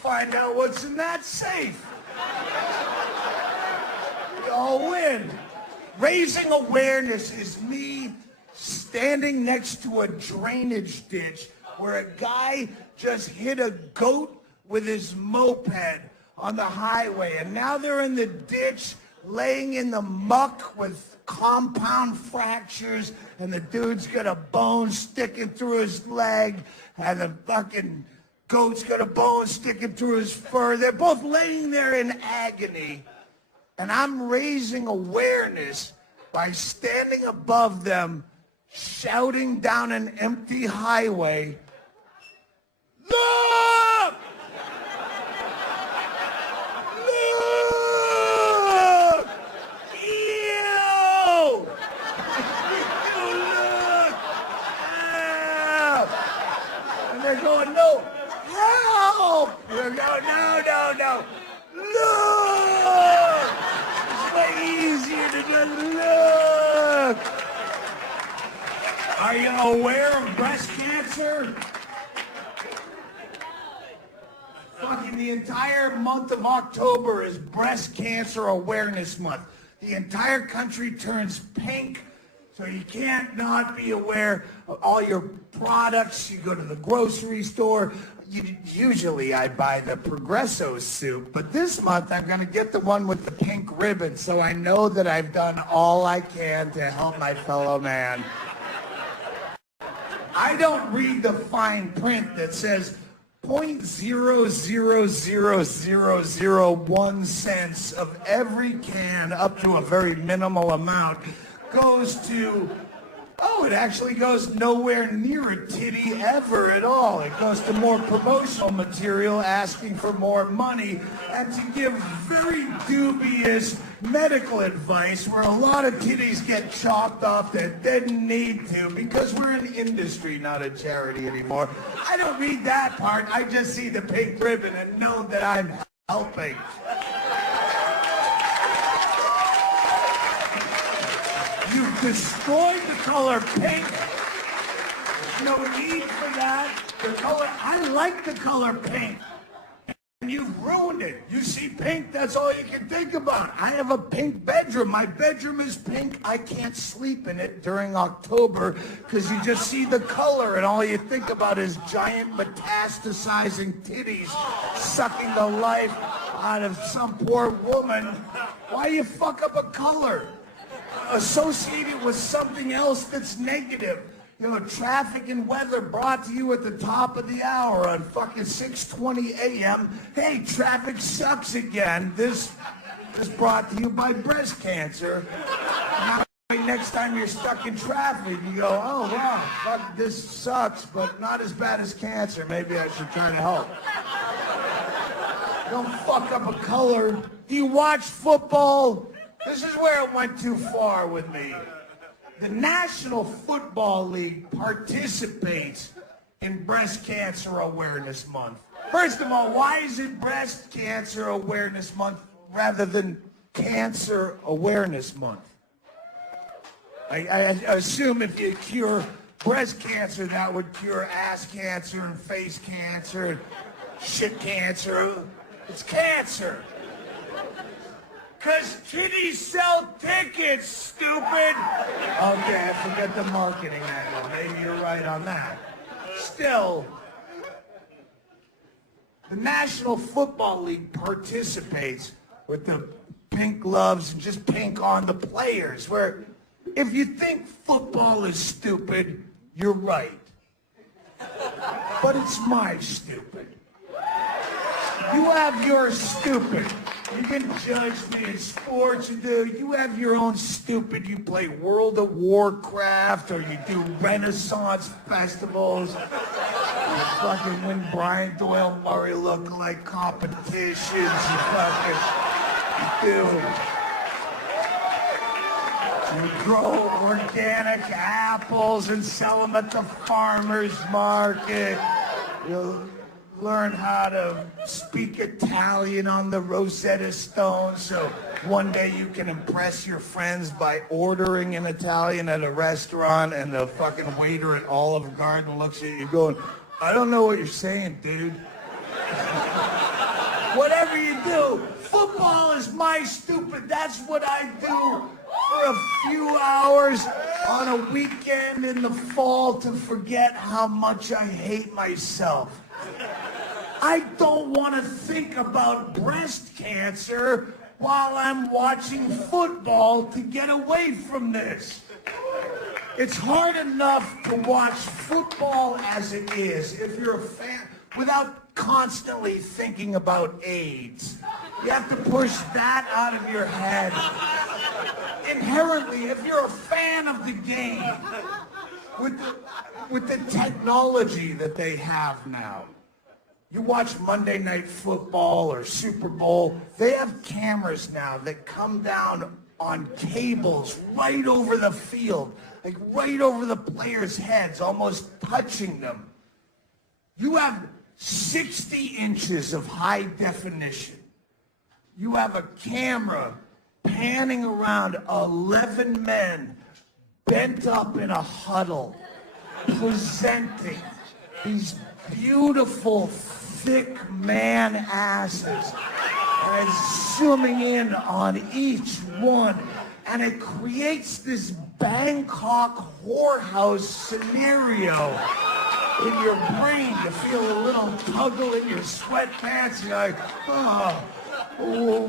find out what's in that safe. We all win. Raising awareness is me standing next to a drainage ditch where a guy just hit a goat with his moped on the highway, and now they're in the ditch laying in the muck with compound fractures, and the dude's got a bone sticking through his leg, and the fucking goat's got a bone sticking through his fur. They're both laying there in agony, and I'm raising awareness by standing above them, shouting down an empty highway, "Look! Look! Ew! Look! Help!" And they're going, "No! Help!" They're going, no. Look! It's way easier to just look. Are you aware of breast cancer? Fucking the entire month of October is Breast Cancer Awareness Month. The entire country turns pink, so you can't not be aware of all your products. You go to the grocery store. Usually I buy the Progresso soup, but this month I'm going to get the one with the pink ribbon, so I know that I've done all I can to help my fellow man. I don't read the fine print that says 0.00001 cents of every can up to a very minimal amount goes to, it actually goes nowhere near a titty ever at all. It goes to more promotional material asking for more money and to give very dubious medical advice where a lot of titties get chopped off that didn't need to because we're an industry, not a charity anymore. I don't read that part. I just see the pink ribbon and know that I'm helping. You've destroyed the color pink. No need for that. I like the color pink. And you've ruined it. You see pink, that's all you can think about. I have a pink bedroom. My bedroom is pink. I can't sleep in it during October because you just see the color and all you think about is giant metastasizing titties sucking the life out of some poor woman. Why you fuck up a color? Associate it with something else that's negative. You know, traffic and weather brought to you at the top of the hour on fucking 6:20 a.m. Hey, traffic sucks again. This is brought to you by breast cancer. Now, next time you're stuck in traffic, you go, oh, wow, fuck, this sucks, but not as bad as cancer. Maybe I should try to help. Don't fuck up a color. Do you watch football? This is where it went too far with me. The National Football League participates in Breast Cancer Awareness Month. First of all, why is it Breast Cancer Awareness Month rather than Cancer Awareness Month? I assume if you cure breast cancer, that would cure ass cancer and face cancer and shit cancer. It's cancer. Because titties sell tickets, stupid! Okay, I forget the marketing angle. Maybe you're right on that. Still, the National Football League participates with the pink gloves and just pink on the players, where if you think football is stupid, you're right. But it's my stupid. You have your stupid. You can judge me in sports, dude. You have your own stupid. You play World of Warcraft or you do Renaissance festivals. You fucking win Brian Doyle Murray lookalike competitions. You fucking do. You grow organic apples and sell them at the farmer's market. You learn how to speak Italian on the Rosetta Stone, so one day you can impress your friends by ordering in Italian at a restaurant, and the fucking waiter at Olive Garden looks at you going, I don't know what you're saying, dude. Whatever you do, football is my stupid. That's what I do for a few hours on a weekend in the fall to forget how much I hate myself. I don't want to think about breast cancer while I'm watching football to get away from this. It's hard enough to watch football as it is if you're a fan without constantly thinking about AIDS. You have to push that out of your head. Inherently, if you're a fan of the game, with the technology that they have now, you watch Monday Night Football or Super Bowl, they have cameras now that come down on cables right over the field, like right over the players' heads, almost touching them. You have 60 inches of high definition. You have a camera panning around 11 men bent up in a huddle, presenting these beautiful, thick man asses, and it's zooming in on each one, and it creates this Bangkok whorehouse scenario in your brain. You feel a little tuggle in your sweatpants. You're like, oh,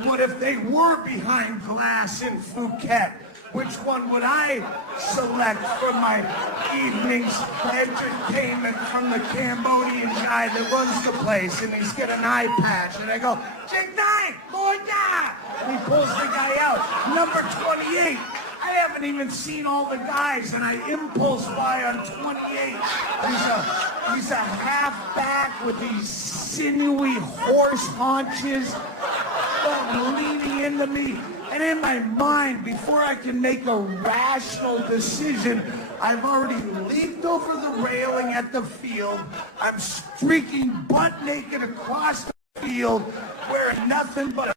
what if they were behind glass in Phuket? Which one would I select for my evening's entertainment from the Cambodian guy that runs the place, and he's got an eye patch, and I go, Jig Nine, boy, da! And he pulls the guy out, number 28. I haven't even seen all the guys, and I impulse buy on 28. He's a halfback with these sinewy horse haunches leaning into me. And in my mind, before I can make a rational decision, I've already leaped over the railing at the field. I'm streaking butt naked across the field, wearing nothing but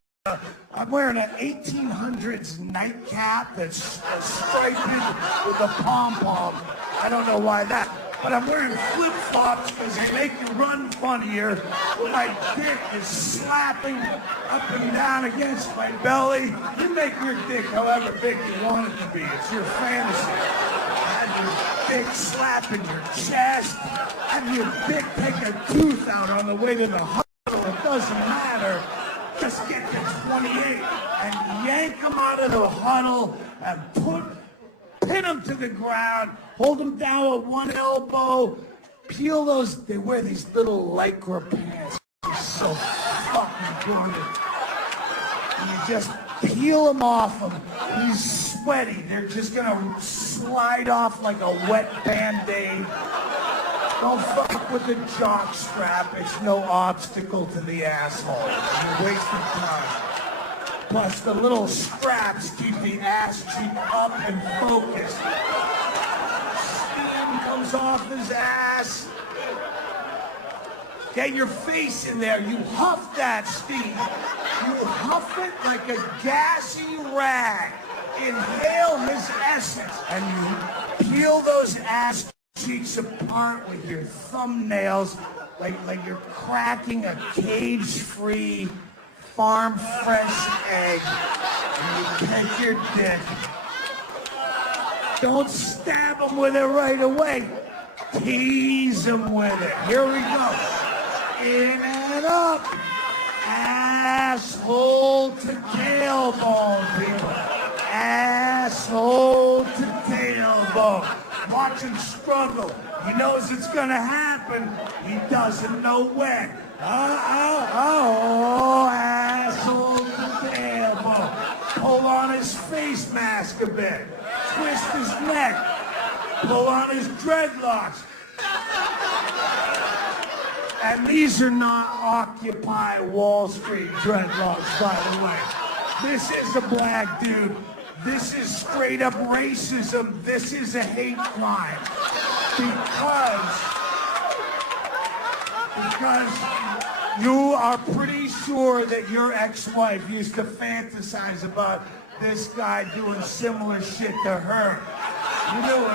I'm wearing an 1800s nightcap that's striped with a pom-pom. I don't know why that. But I'm wearing flip-flops because they make you run funnier. My dick is slapping up and down against my belly. You make your dick however big you want it to be. It's your fantasy. Have your dick slapping your chest. Have your dick take a tooth out on the way to the huddle. It doesn't matter. Just get to 28 and yank them out of the huddle and pin them to the ground, hold them down with one elbow, peel those, they wear these little lycra pants. They're so fucking gorgeous. And you just peel them off them. He's sweaty. They're just gonna slide off like a wet Band-Aid. Don't fuck with the jock strap. It's no obstacle to the asshole. You're wasting time. Plus, the little straps keep the ass cheek up and focused. Steam comes off his ass. Get your face in there. You huff that steam. You huff it like a gassy rag. Inhale his essence. And you peel those ass cheeks apart with your thumbnails like you're cracking a cage-free farm fresh egg, and you take your dick. Don't stab him with it right away. Tease him with it. Here we go. In and up. Asshole to tailbone, people. Asshole to tailbone. Watch him struggle. He knows it's gonna happen. He doesn't know when. Asshole to the elbow. Pull on his face mask a bit. Twist his neck. Pull on his dreadlocks. And these are not Occupy Wall Street dreadlocks, by the way. This is a black dude. This is straight up racism. This is a hate crime. Because you are pretty sure that your ex-wife used to fantasize about this guy doing similar shit to her. You know,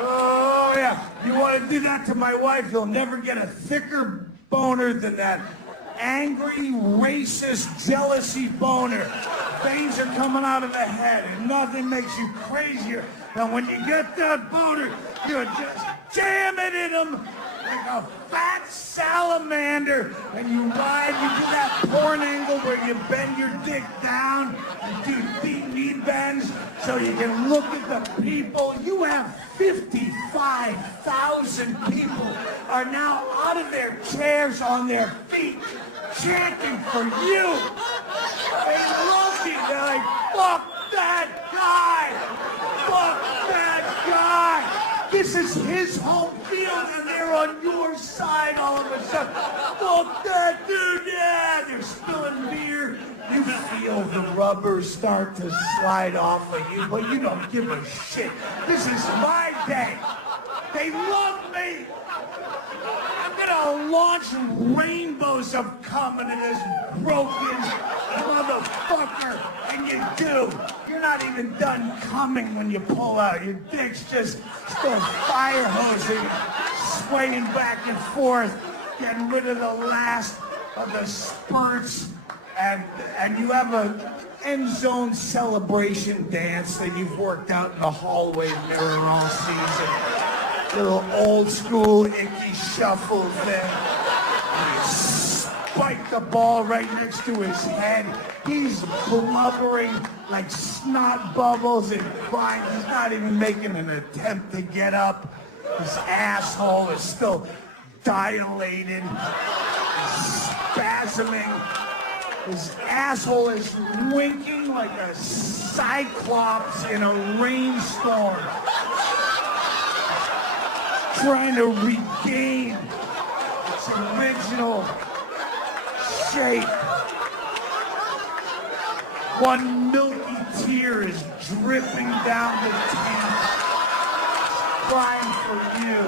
oh yeah, you want to do that to my wife, you'll never get a thicker boner than that. Angry, racist, jealousy boner. Veins are coming out of the head, and nothing makes you crazier than when you get that boner, you just jam it in them like a fat salamander, and you ride, you do that porn angle where you bend your dick down and do deep knee bends so you can look at the people. You have 55,000 people are now out of their chairs on their feet chanting for you. They love you. They're like, fuck that guy. Fuck that guy. This is his home field and they're on your side all of a sudden. Fuck that dude, yeah. They're spilling beer. You feel the rubber start to slide off of you, but you don't give a shit. This is my day. They love me. I'm gonna launch rainbows of cum into this broken motherfucker, and you do. You're not even done coming when you pull out. Your dick's just still fire hosing, swaying back and forth, getting rid of the last of the spurts, and you have a end zone celebration dance that you've worked out in the hallway mirror all season. Little old school icky shuffle thing. You spike the ball right next to his head. He's blubbering like snot bubbles and crying. He's not even making an attempt to get up. His asshole is still dilated, spasming. His asshole is winking like a cyclops in a rainstorm, trying to regain its original shape. One milky tear is dripping down the tank, crying for you.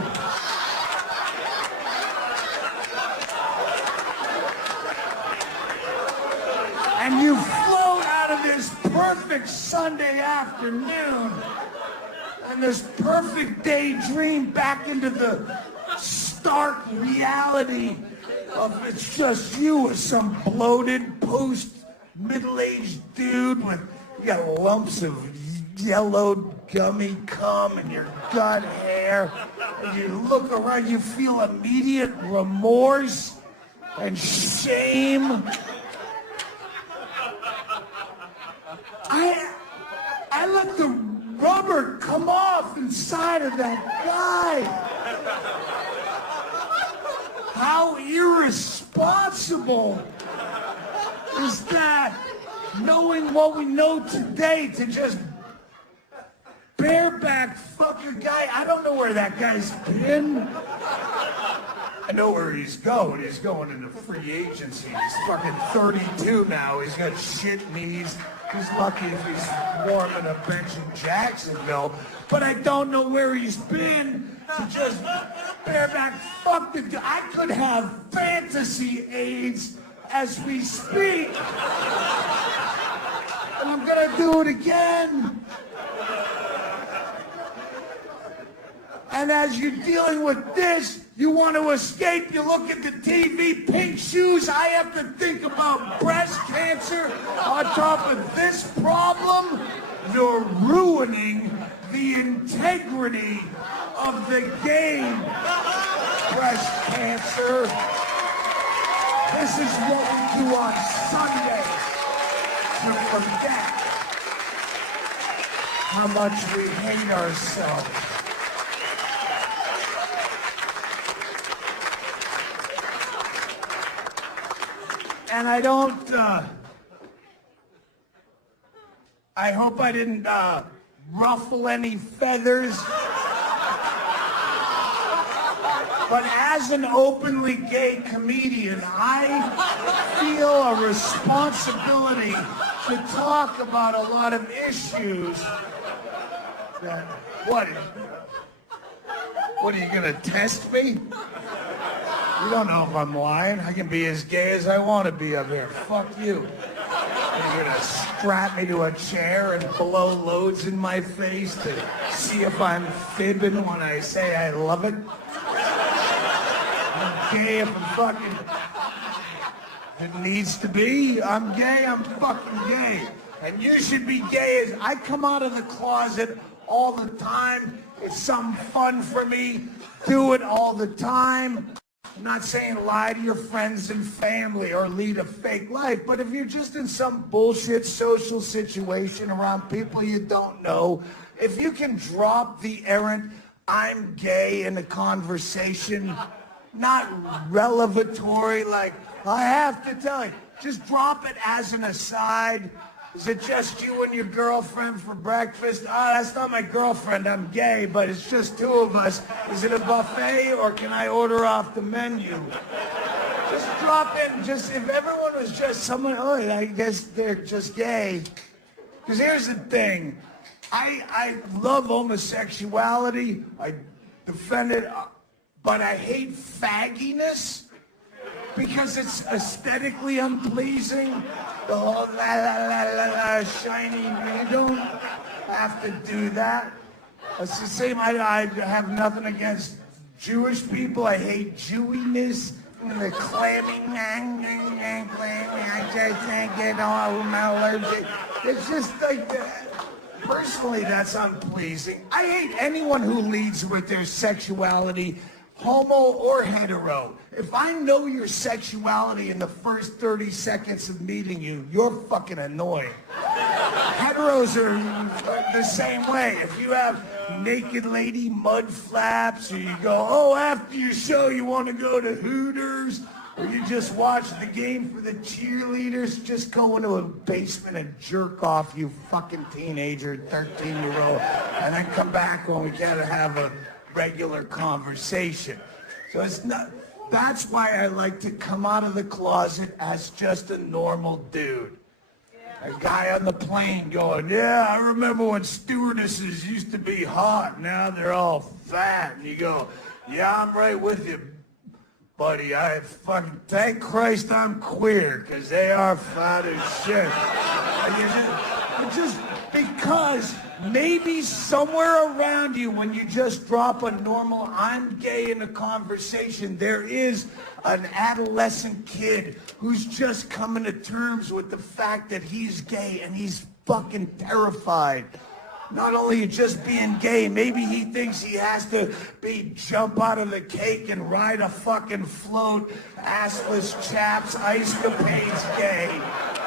And you float out of this perfect Sunday afternoon and this perfect daydream back into the stark reality of it's just you with some bloated post-middle-aged dude with, you got lumps of yellowed gummy cum in your gut hair. And you look around, you feel immediate remorse and shame. I let the rubber come off inside of that guy. How irresponsible is that, knowing what we know today, to just bareback fuck a guy? I don't know where that guy's been. I know where he's going. He's going into free agency. He's fucking 32 now. He's got shit knees. He's lucky if he's warming a bench in Jacksonville. But I don't know where he's been to just bareback fuck the guy. I could have fantasy AIDS as we speak. And I'm gonna do it again. And as you're dealing with this, you want to escape, you look at the TV, pink shoes, I have to think about breast cancer on top of this problem. You're ruining the integrity of the game, breast cancer. This is what we do on Sunday to forget how much we hate ourselves. And I don't I hope I didn't ruffle any feathers. But as an openly gay comedian, I feel a responsibility to talk about a lot of issues that, what are you gonna test me? You don't know if I'm lying. I can be as gay as I want to be up here. Fuck you. You're gonna strap me to a chair and blow loads in my face to see if I'm fibbing when I say I love it? I'm gay if I'm fucking... It needs to be. I'm gay, I'm fucking gay. And you should be gay as... I come out of the closet all the time. It's something fun for me. Do it all the time. I'm not saying lie to your friends and family or lead a fake life, but if you're just in some bullshit social situation around people you don't know, if you can drop the errant "I'm gay" in a conversation, not revelatory, like, I have to tell you, just drop it as an aside. Is it just you and your girlfriend for breakfast? Oh, that's not my girlfriend, I'm gay, but it's just two of us. Is it a buffet or can I order off the menu? Just drop in, just if everyone was just someone, oh, I guess they're just gay. Because here's the thing, I love homosexuality, I defend it, but I hate fagginess. Because it's aesthetically unpleasing. The whole la la la la la shiny. You don't have to do that. It's the same. I have nothing against Jewish people. I hate Jewiness. The clamming, I just can't get all my allergic. It's just like that. Personally, that's unpleasing. I hate anyone who leads with their sexuality, homo or hetero. If I know your sexuality in the first 30 seconds of meeting you, you're fucking annoying. Heteros are the same way. If you have naked lady mud flaps, or you go, oh, after your show you want to go to Hooters, or you just watch the game for the cheerleaders, just go into a basement and jerk off, you fucking teenager, 13-year-old, and then come back when we gotta have a regular conversation. So it's not, that's why I like to come out of the closet as just a normal dude. A guy on the plane going, yeah, I remember when stewardesses used to be hot, now they're all fat. And you go, yeah, I'm right with you, buddy. I fucking, thank Christ I'm queer, because they are fat as shit. Just because maybe somewhere around you, when you just drop a normal "I'm gay" in a conversation, there is an adolescent kid who's just coming to terms with the fact that he's gay and he's fucking terrified. Not only just being gay, maybe he thinks he has to jump out of the cake and ride a fucking float, assless chaps, ice capades gay.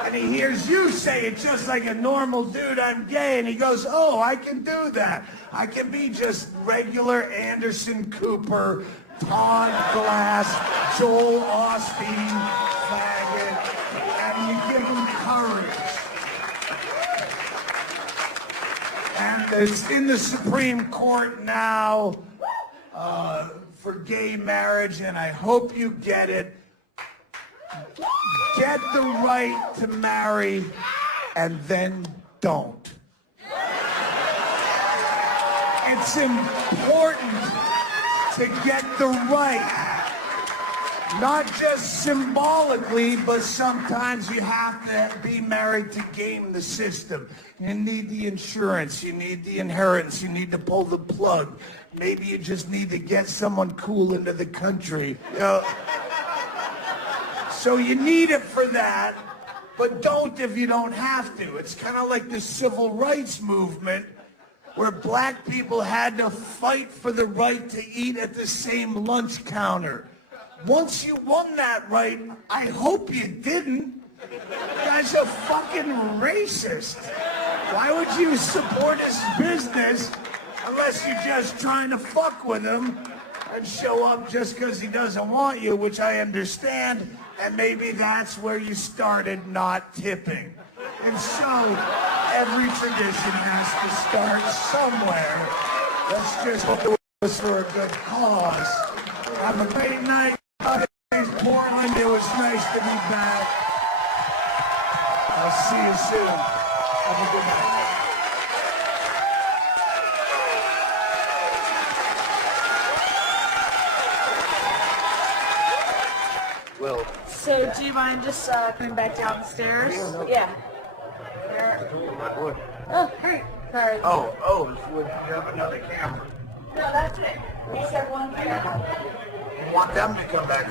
And he hears you say it just like a normal dude, I'm gay, and he goes, oh, I can do that. I can be just regular Anderson Cooper, Todd Glass, Joel Osteen, faggot, and you give him courage. And it's in the Supreme Court now for gay marriage, and I hope you get it. Get the right to marry, and then don't. It's important to get the right, not just symbolically, but sometimes you have to be married to game the system. You need the insurance, you need the inheritance, you need to pull the plug. Maybe you just need to get someone cool into the country. You know? So you need it for that, but don't if you don't have to. It's kind of like the civil rights movement, where black people had to fight for the right to eat at the same lunch counter. Once you won that right, I hope you didn't. You guys are fucking racist. Why would you support his business unless you're just trying to fuck with him and show up just because he doesn't want you, which I understand, and maybe that's where you started not tipping. And so every tradition has to start somewhere. Let's just hope it was for a good cause. Have a great night, Portland. It was nice to be back. I'll see you soon. Have a good night. Well, So, do you mind just coming back down the stairs? Yeah. Oh, hey. Sorry. would you have another camera? No, that's it. We just have one camera. You want them to come back?